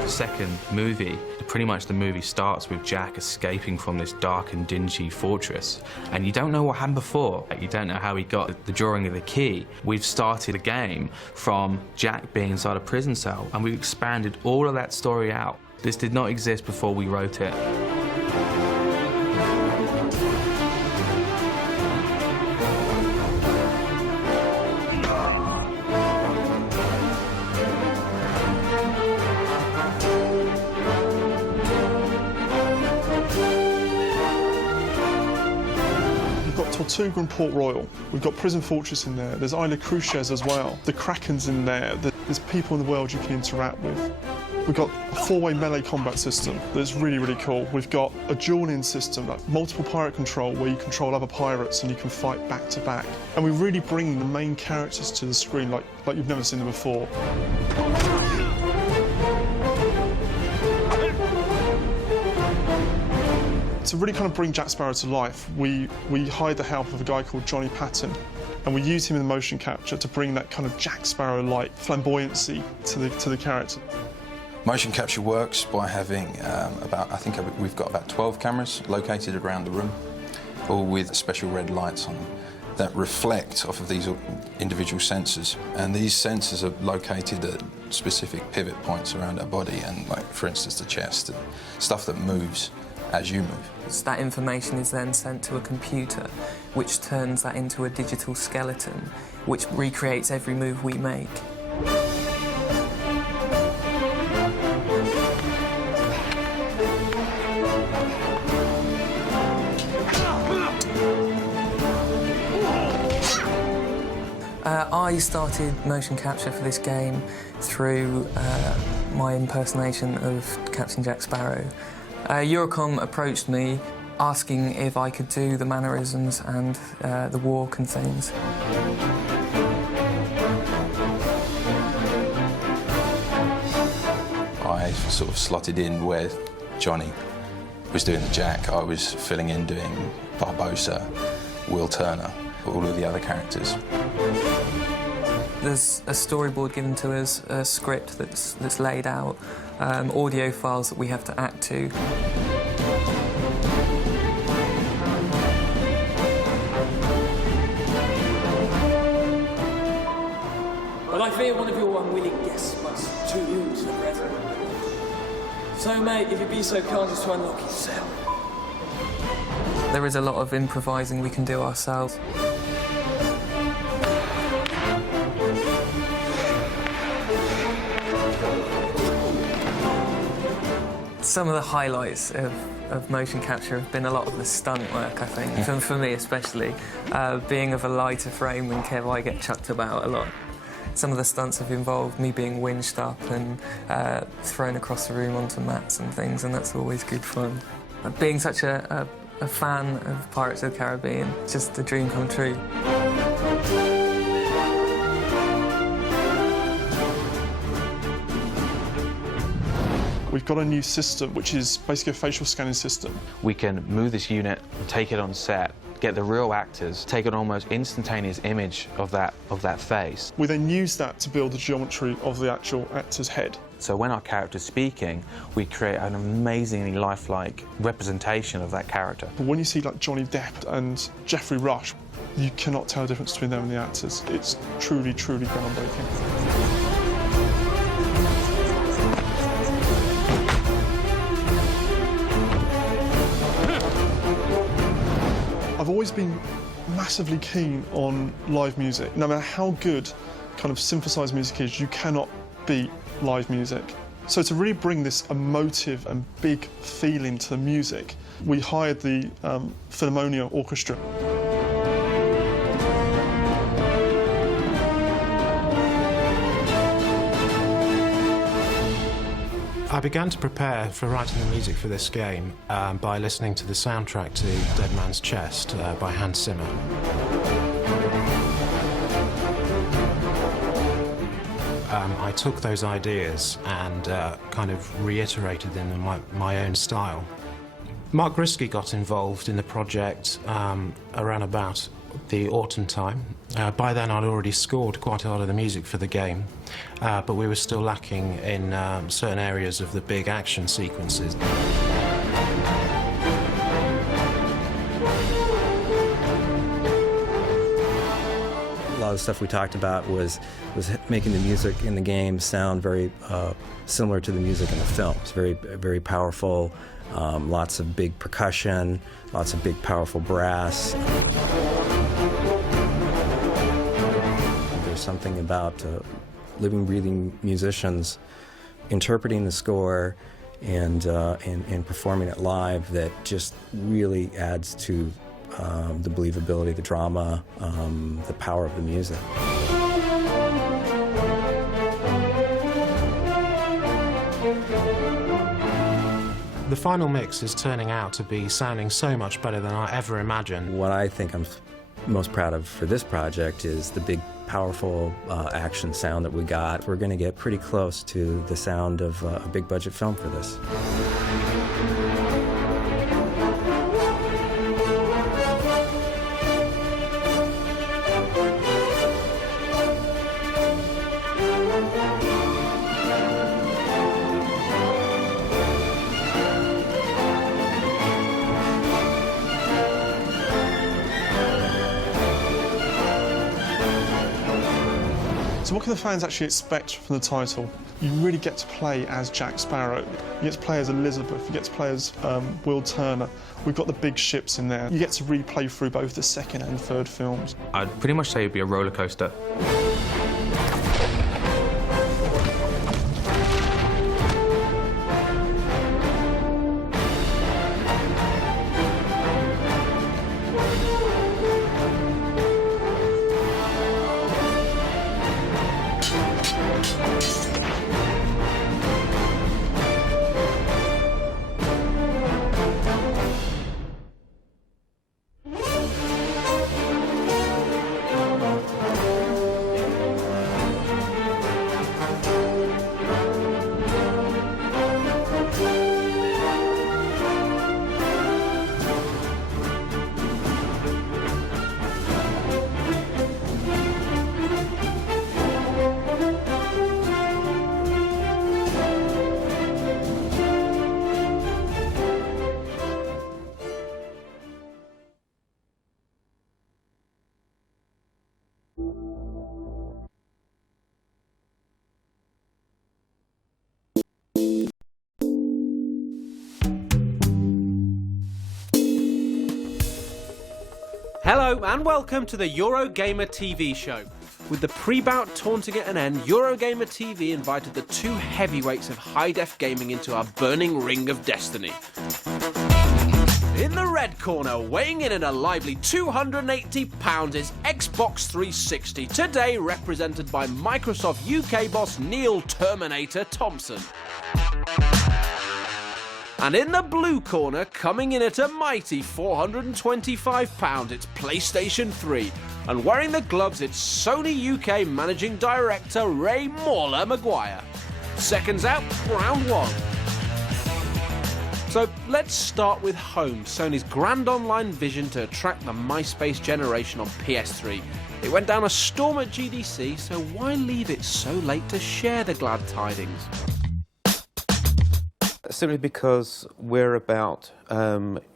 Second movie, pretty much the movie starts with Jack escaping from this dark and dingy fortress, and you don't know what happened before. You don't know how he got the drawing of the key. We've started a game from Jack being inside a prison cell, and we've expanded all of that story out. This did not exist before we wrote it. Tortuga and Port Royal. We've got Prison Fortress in there. There's Isla Cruces as well. The Kraken's in there. There's people in the world you can interact with. We've got a four-way melee combat system that's really, really cool. We've got a dueling system, like multiple pirate control, where you control other pirates and you can fight back to back. And we really bring the main characters to the screen like you've never seen them before. To really kind of bring Jack Sparrow to life, we hired the help of a guy called Johnny Patton, and we used him in the motion capture to bring that kind of Jack Sparrow-like flamboyancy to the character. Motion capture works by having we've got about 12 cameras located around the room, all with special red lights on them that reflect off of these individual sensors. And these sensors are located at specific pivot points around our body, and like, for instance, the chest and stuff that moves as you move. So that information is then sent to a computer, which turns that into a digital skeleton, which recreates every move we make. I started motion capture for this game through my impersonation of Captain Jack Sparrow. Eurocom approached me asking if I could do the mannerisms and the walk and things. I sort of slotted in where Johnny was doing the Jack. I was filling in doing Barbossa, Will Turner, all of the other characters. There's a storyboard given to us, a script that's laid out, audio files that we have to act to. Well, I fear one of your unwilling guests must too use the brethren. So, mate, if you'd be so kind as to unlock his cell. There is a lot of improvising we can do ourselves. Some of the highlights of motion capture have been a lot of the stunt work, I think, for me especially. Being of a lighter frame than Kev, I get chucked about a lot. Some of the stunts have involved me being winched up and thrown across the room onto mats and things, and that's always good fun. Being such a fan of Pirates of the Caribbean, just a dream come true. We've got a new system, which is basically a facial scanning system. We can move this unit, take it on set, get the real actors, take an almost instantaneous image of that face. We then use that to build the geometry of the actual actor's head. So when our character's speaking, we create an amazingly lifelike representation of that character. But when you see like Johnny Depp and Geoffrey Rush, you cannot tell the difference between them and the actors. It's truly, truly groundbreaking. I've always been massively keen on live music. No matter how good kind of synthesized music is, you cannot beat live music. So to really bring this emotive and big feeling to the music, we hired the Philharmonia Orchestra. I began to prepare for writing the music for this game by listening to the soundtrack to Dead Man's Chest by Hans Zimmer. I took those ideas and kind of reiterated them in my own style. Mark Griskey got involved in the project around about the autumn time. By then I'd already scored quite a lot of the music for the game, but we were still lacking in certain areas of the big action sequences. A lot of the stuff we talked about was making the music in the game sound very similar to the music in the film. It's very, very powerful, lots of big percussion, lots of big, powerful brass. There's something about living, breathing musicians interpreting the score and performing it live that just really adds to the believability, the drama, the power of the music. The final mix is turning out to be sounding so much better than I ever imagined. What I think I'm most proud of for this project is the big, powerful action sound that we got. We're going to get pretty close to the sound of a big budget film for this. So what can the fans actually expect from the title? You really get to play as Jack Sparrow. You get to play as Elizabeth, you get to play as Will Turner. We've got the big ships in there. You get to replay through both the second and third films. I'd pretty much say it'd be a roller coaster. Hello and welcome to the Eurogamer TV show. With the pre-bout taunting at an end, Eurogamer TV invited the two heavyweights of high-def gaming into our burning ring of destiny. In the red corner, weighing in at a lively £280 is Xbox 360, today represented by Microsoft UK boss Neil Terminator Thompson. And in the blue corner, coming in at a mighty £425, it's PlayStation 3. And wearing the gloves, it's Sony UK Managing Director Ray Mauler Maguire. Seconds out, round one. So let's start with Home, Sony's grand online vision to attract the MySpace generation on PS3. It went down a storm at GDC, so why leave it so late to share the glad tidings? Simply because we're about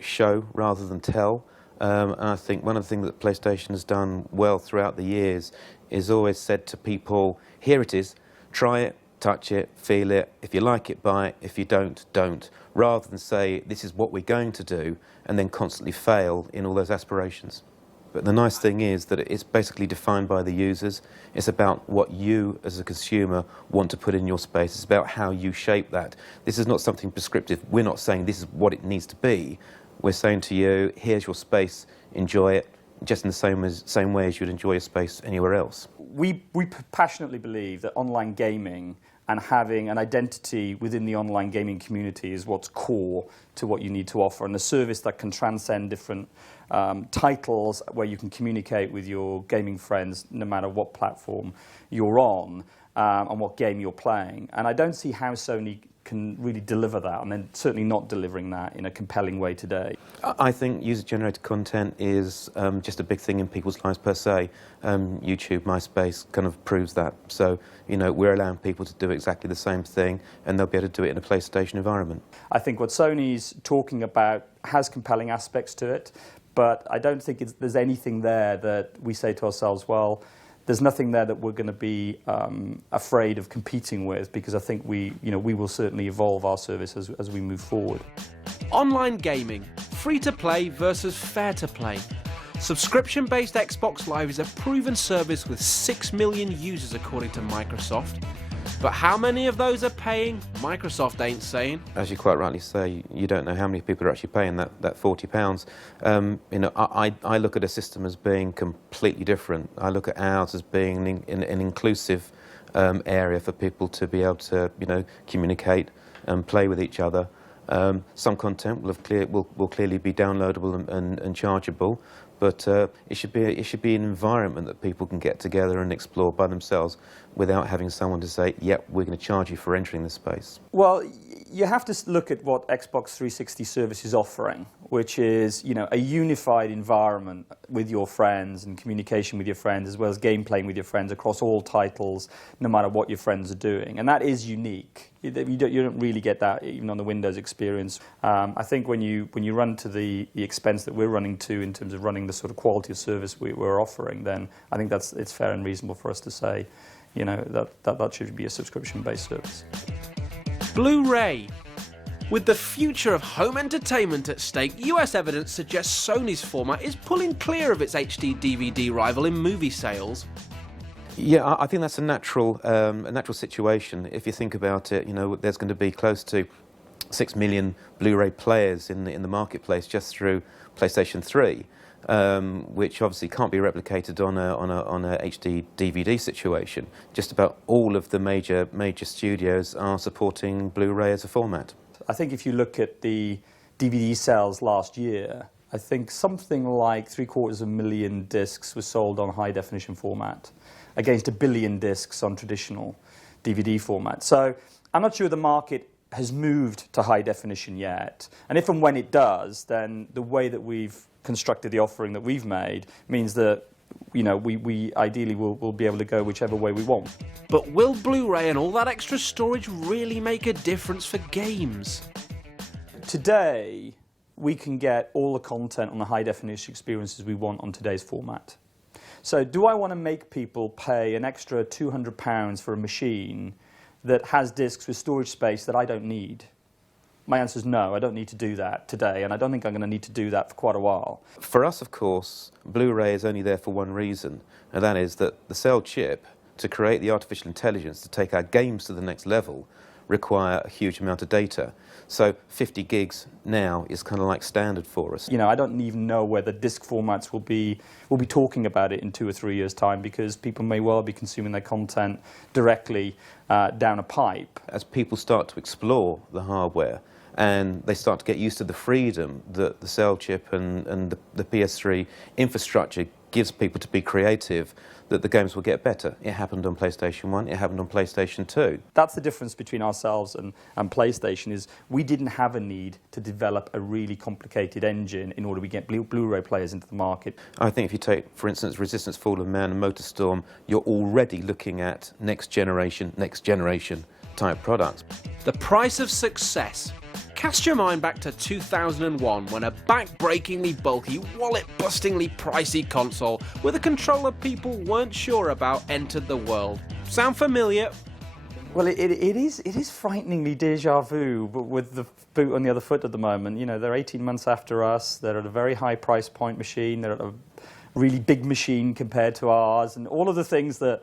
show rather than tell. And I think one of the things that PlayStation has done well throughout the years is always said to people, here it is, try it, touch it, feel it. If you like it, buy it. If you don't, don't. Rather than say, this is what we're going to do, and then constantly fail in all those aspirations. But the nice thing is that it's basically defined by the users. It's about what you, as a consumer, want to put in your space. It's about how you shape that. This is not something prescriptive. We're not saying this is what it needs to be. We're saying to you, here's your space, enjoy it, just in the same way as you'd enjoy a space anywhere else. We passionately believe that online gaming and having an identity within the online gaming community is what's core to what you need to offer, and a service that can transcend different titles, where you can communicate with your gaming friends no matter what platform you're on and what game you're playing. And I don't see how Sony can really deliver that, and they're certainly not delivering that in a compelling way today. I think user-generated content is just a big thing in people's lives per se. YouTube, MySpace kind of proves that. So, you know, we're allowing people to do exactly the same thing, and they'll be able to do it in a PlayStation environment. I think what Sony's talking about has compelling aspects to it, but I don't think there's anything there that we say to ourselves, well, there's nothing there that we're going to be afraid of competing with, because I think we will certainly evolve our service as we move forward. Online gaming, free-to-play versus fair-to-play. Subscription-based Xbox Live is a proven service with 6 million users according to Microsoft. But how many of those are paying? Microsoft ain't saying. As you quite rightly say, you don't know how many people are actually paying that £40. You know, I look at a system as being completely different. I look at ours as being an inclusive area for people to be able to, you know, communicate and play with each other. Some content will clearly be downloadable and chargeable, but it should be an environment that people can get together and explore by themselves without having someone to say, yep, we're going to charge you for entering this space. Well, you have to look at what Xbox 360 service is offering, which is, you know, a unified environment with your friends and communication with your friends, as well as game playing with your friends across all titles, no matter what your friends are doing. And that is unique. You don't really get that even on the Windows experience. I think when you run to the expense that we're running to in terms of running the sort of quality of service we're offering, then I think it's fair and reasonable for us to say, you know, that should be a subscription-based service. Blu-ray. With the future of home entertainment at stake, US evidence suggests Sony's format is pulling clear of its HD DVD rival in movie sales. Yeah, I think that's a natural situation. If you think about it, you know, there's going to be close to 6 million Blu-ray players in the marketplace just through PlayStation 3, which obviously can't be replicated on a HD DVD situation. Just about all of the major studios are supporting Blu-ray as a format. I think if you look at the DVD sales last year, I think something like 750,000 discs were sold on high-definition format, against 1 billion discs on traditional DVD format. So I'm not sure the market has moved to high definition yet. And if and when it does, then the way that we've constructed the offering that we've made means that, you know, we ideally will be able to go whichever way we want. But will Blu-ray and all that extra storage really make a difference for games? Today, we can get all the content on the high definition experiences we want on today's format. So do I want to make people pay an extra £200 for a machine that has discs with storage space that I don't need? My answer is no, I don't need to do that today, and I don't think I'm going to need to do that for quite a while. For us, of course, Blu-ray is only there for one reason, and that is that the cell chip, to create the artificial intelligence to take our games to the next level, require a huge amount of data. So 50 gigs now is kind of like standard for us. You know, I don't even know whether disk formats will be talking about it in 2 or 3 years' time, because people may well be consuming their content directly down a pipe. As people start to explore the hardware, and they start to get used to the freedom that the cell chip and the PS3 infrastructure gives people to be creative, that the games will get better. It happened on PlayStation 1, it happened on PlayStation 2. That's the difference between ourselves and PlayStation, is we didn't have a need to develop a really complicated engine in order to get Blu-ray players into the market. I think if you take, for instance, Resistance Fallen Man and MotorStorm, you're already looking at next generation type products. The price of success. Cast your mind back to 2001 when a back-breakingly bulky, wallet-bustingly pricey console with a controller people weren't sure about entered the world. Sound familiar? Well, it is frighteningly deja vu, but with the boot on the other foot at the moment. You know, they're 18 months after us, they're at a very high price point machine, they're at a really big machine compared to ours, and all of the things that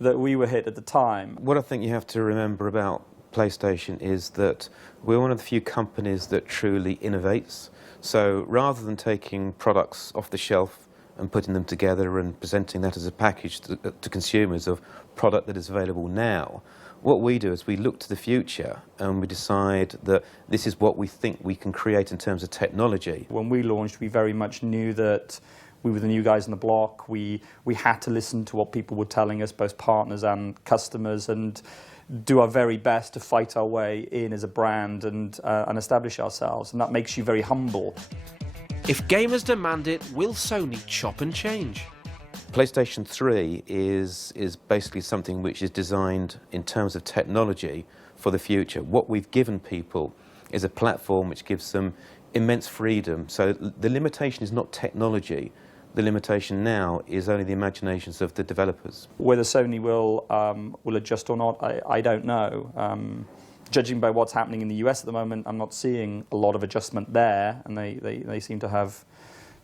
we were hit at the time. What I think you have to remember about PlayStation is that we're one of the few companies that truly innovates. So rather than taking products off the shelf and putting them together and presenting that as a package to consumers of product that is available now, what we do is we look to the future and we decide that this is what we think we can create in terms of technology. When we launched, we very much knew that we were the new guys on the block. We had to listen to what people were telling us, both partners and customers, and do our very best to fight our way in as a brand and establish ourselves, and that makes you very humble. If gamers demand it, will Sony chop and change? PlayStation 3 is basically something which is designed in terms of technology for the future. What we've given people is a platform which gives them immense freedom. So the limitation is not technology. The limitation now is only the imaginations of the developers. Whether Sony will adjust or not, I don't know. Judging by what's happening in the US at the moment, I'm not seeing a lot of adjustment there, and they seem to have,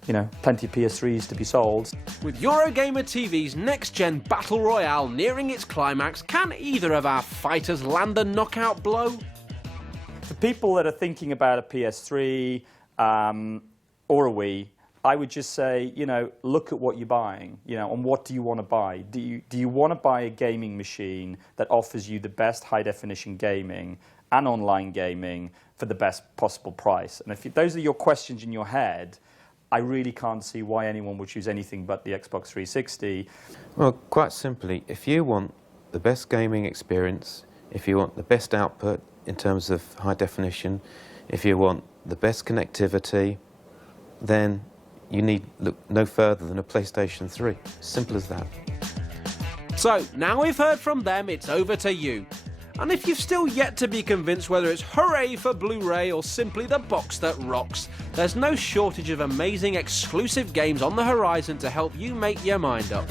you know, plenty of PS3s to be sold. With Eurogamer TV's next-gen Battle Royale nearing its climax, can either of our fighters land the knockout blow? For people that are thinking about a PS3 or a Wii, I would just say, you know, look at what you're buying, you know, and what do you want to buy? Do you want to buy a gaming machine that offers you the best high-definition gaming and online gaming for the best possible price? And if those are your questions in your head, I really can't see why anyone would choose anything but the Xbox 360. Well, quite simply, if you want the best gaming experience, if you want the best output in terms of high definition, if you want the best connectivity, then you need look no further than a PlayStation 3. Simple as that. So, now we've heard from them, it's over to you. And if you've still yet to be convinced whether it's hooray for Blu-ray or simply the box that rocks, there's no shortage of amazing exclusive games on the horizon to help you make your mind up.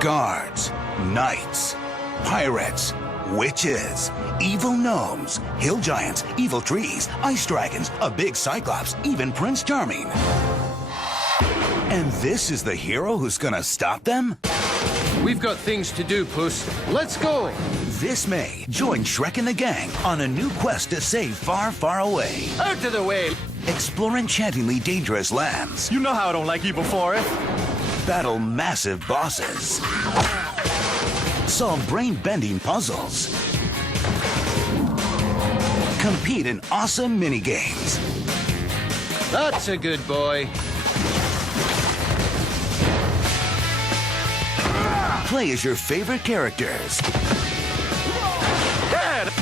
Guards, knights, pirates, witches, evil gnomes, hill giants, evil trees, ice dragons, a big cyclops, even Prince Charming. And this is the hero who's gonna stop them? We've got things to do, Puss. Let's go! This May, join Shrek and the gang on a new quest to save Far, Far Away. Out of the way! Explore enchantingly dangerous lands. You know how I don't like Evil Forest. Battle massive bosses. Solve brain-bending puzzles. Compete in awesome minigames. That's a good boy. Play as your favorite characters. Dad!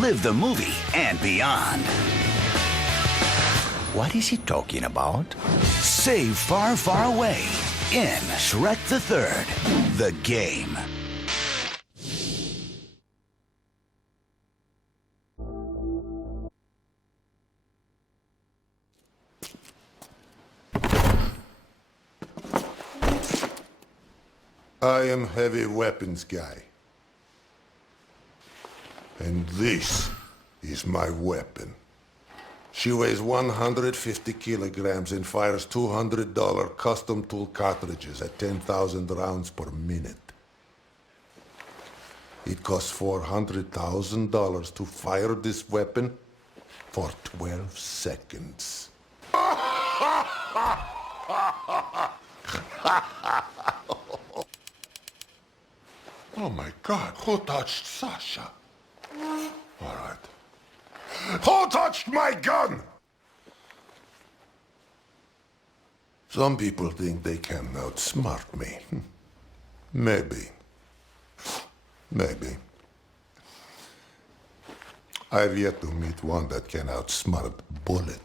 Live the movie and beyond. What is he talking about? Save Far, Far Away in Shrek the Third, the game. I am heavy weapons guy. And this is my weapon. She weighs 150 kilograms and fires $200 custom tool cartridges at 10,000 rounds per minute. It costs $400,000 to fire this weapon for 12 seconds. Oh my God, who touched Sasha? All right. Who touched my gun? Some people think they can outsmart me. Maybe. Maybe. I've yet to meet one that can outsmart Bullet.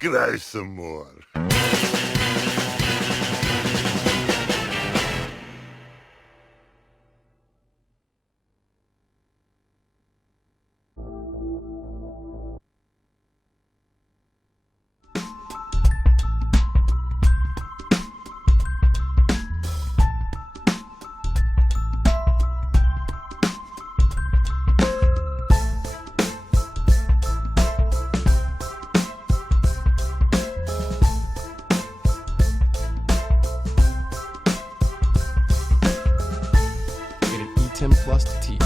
Cry some more. Tim Plus T. You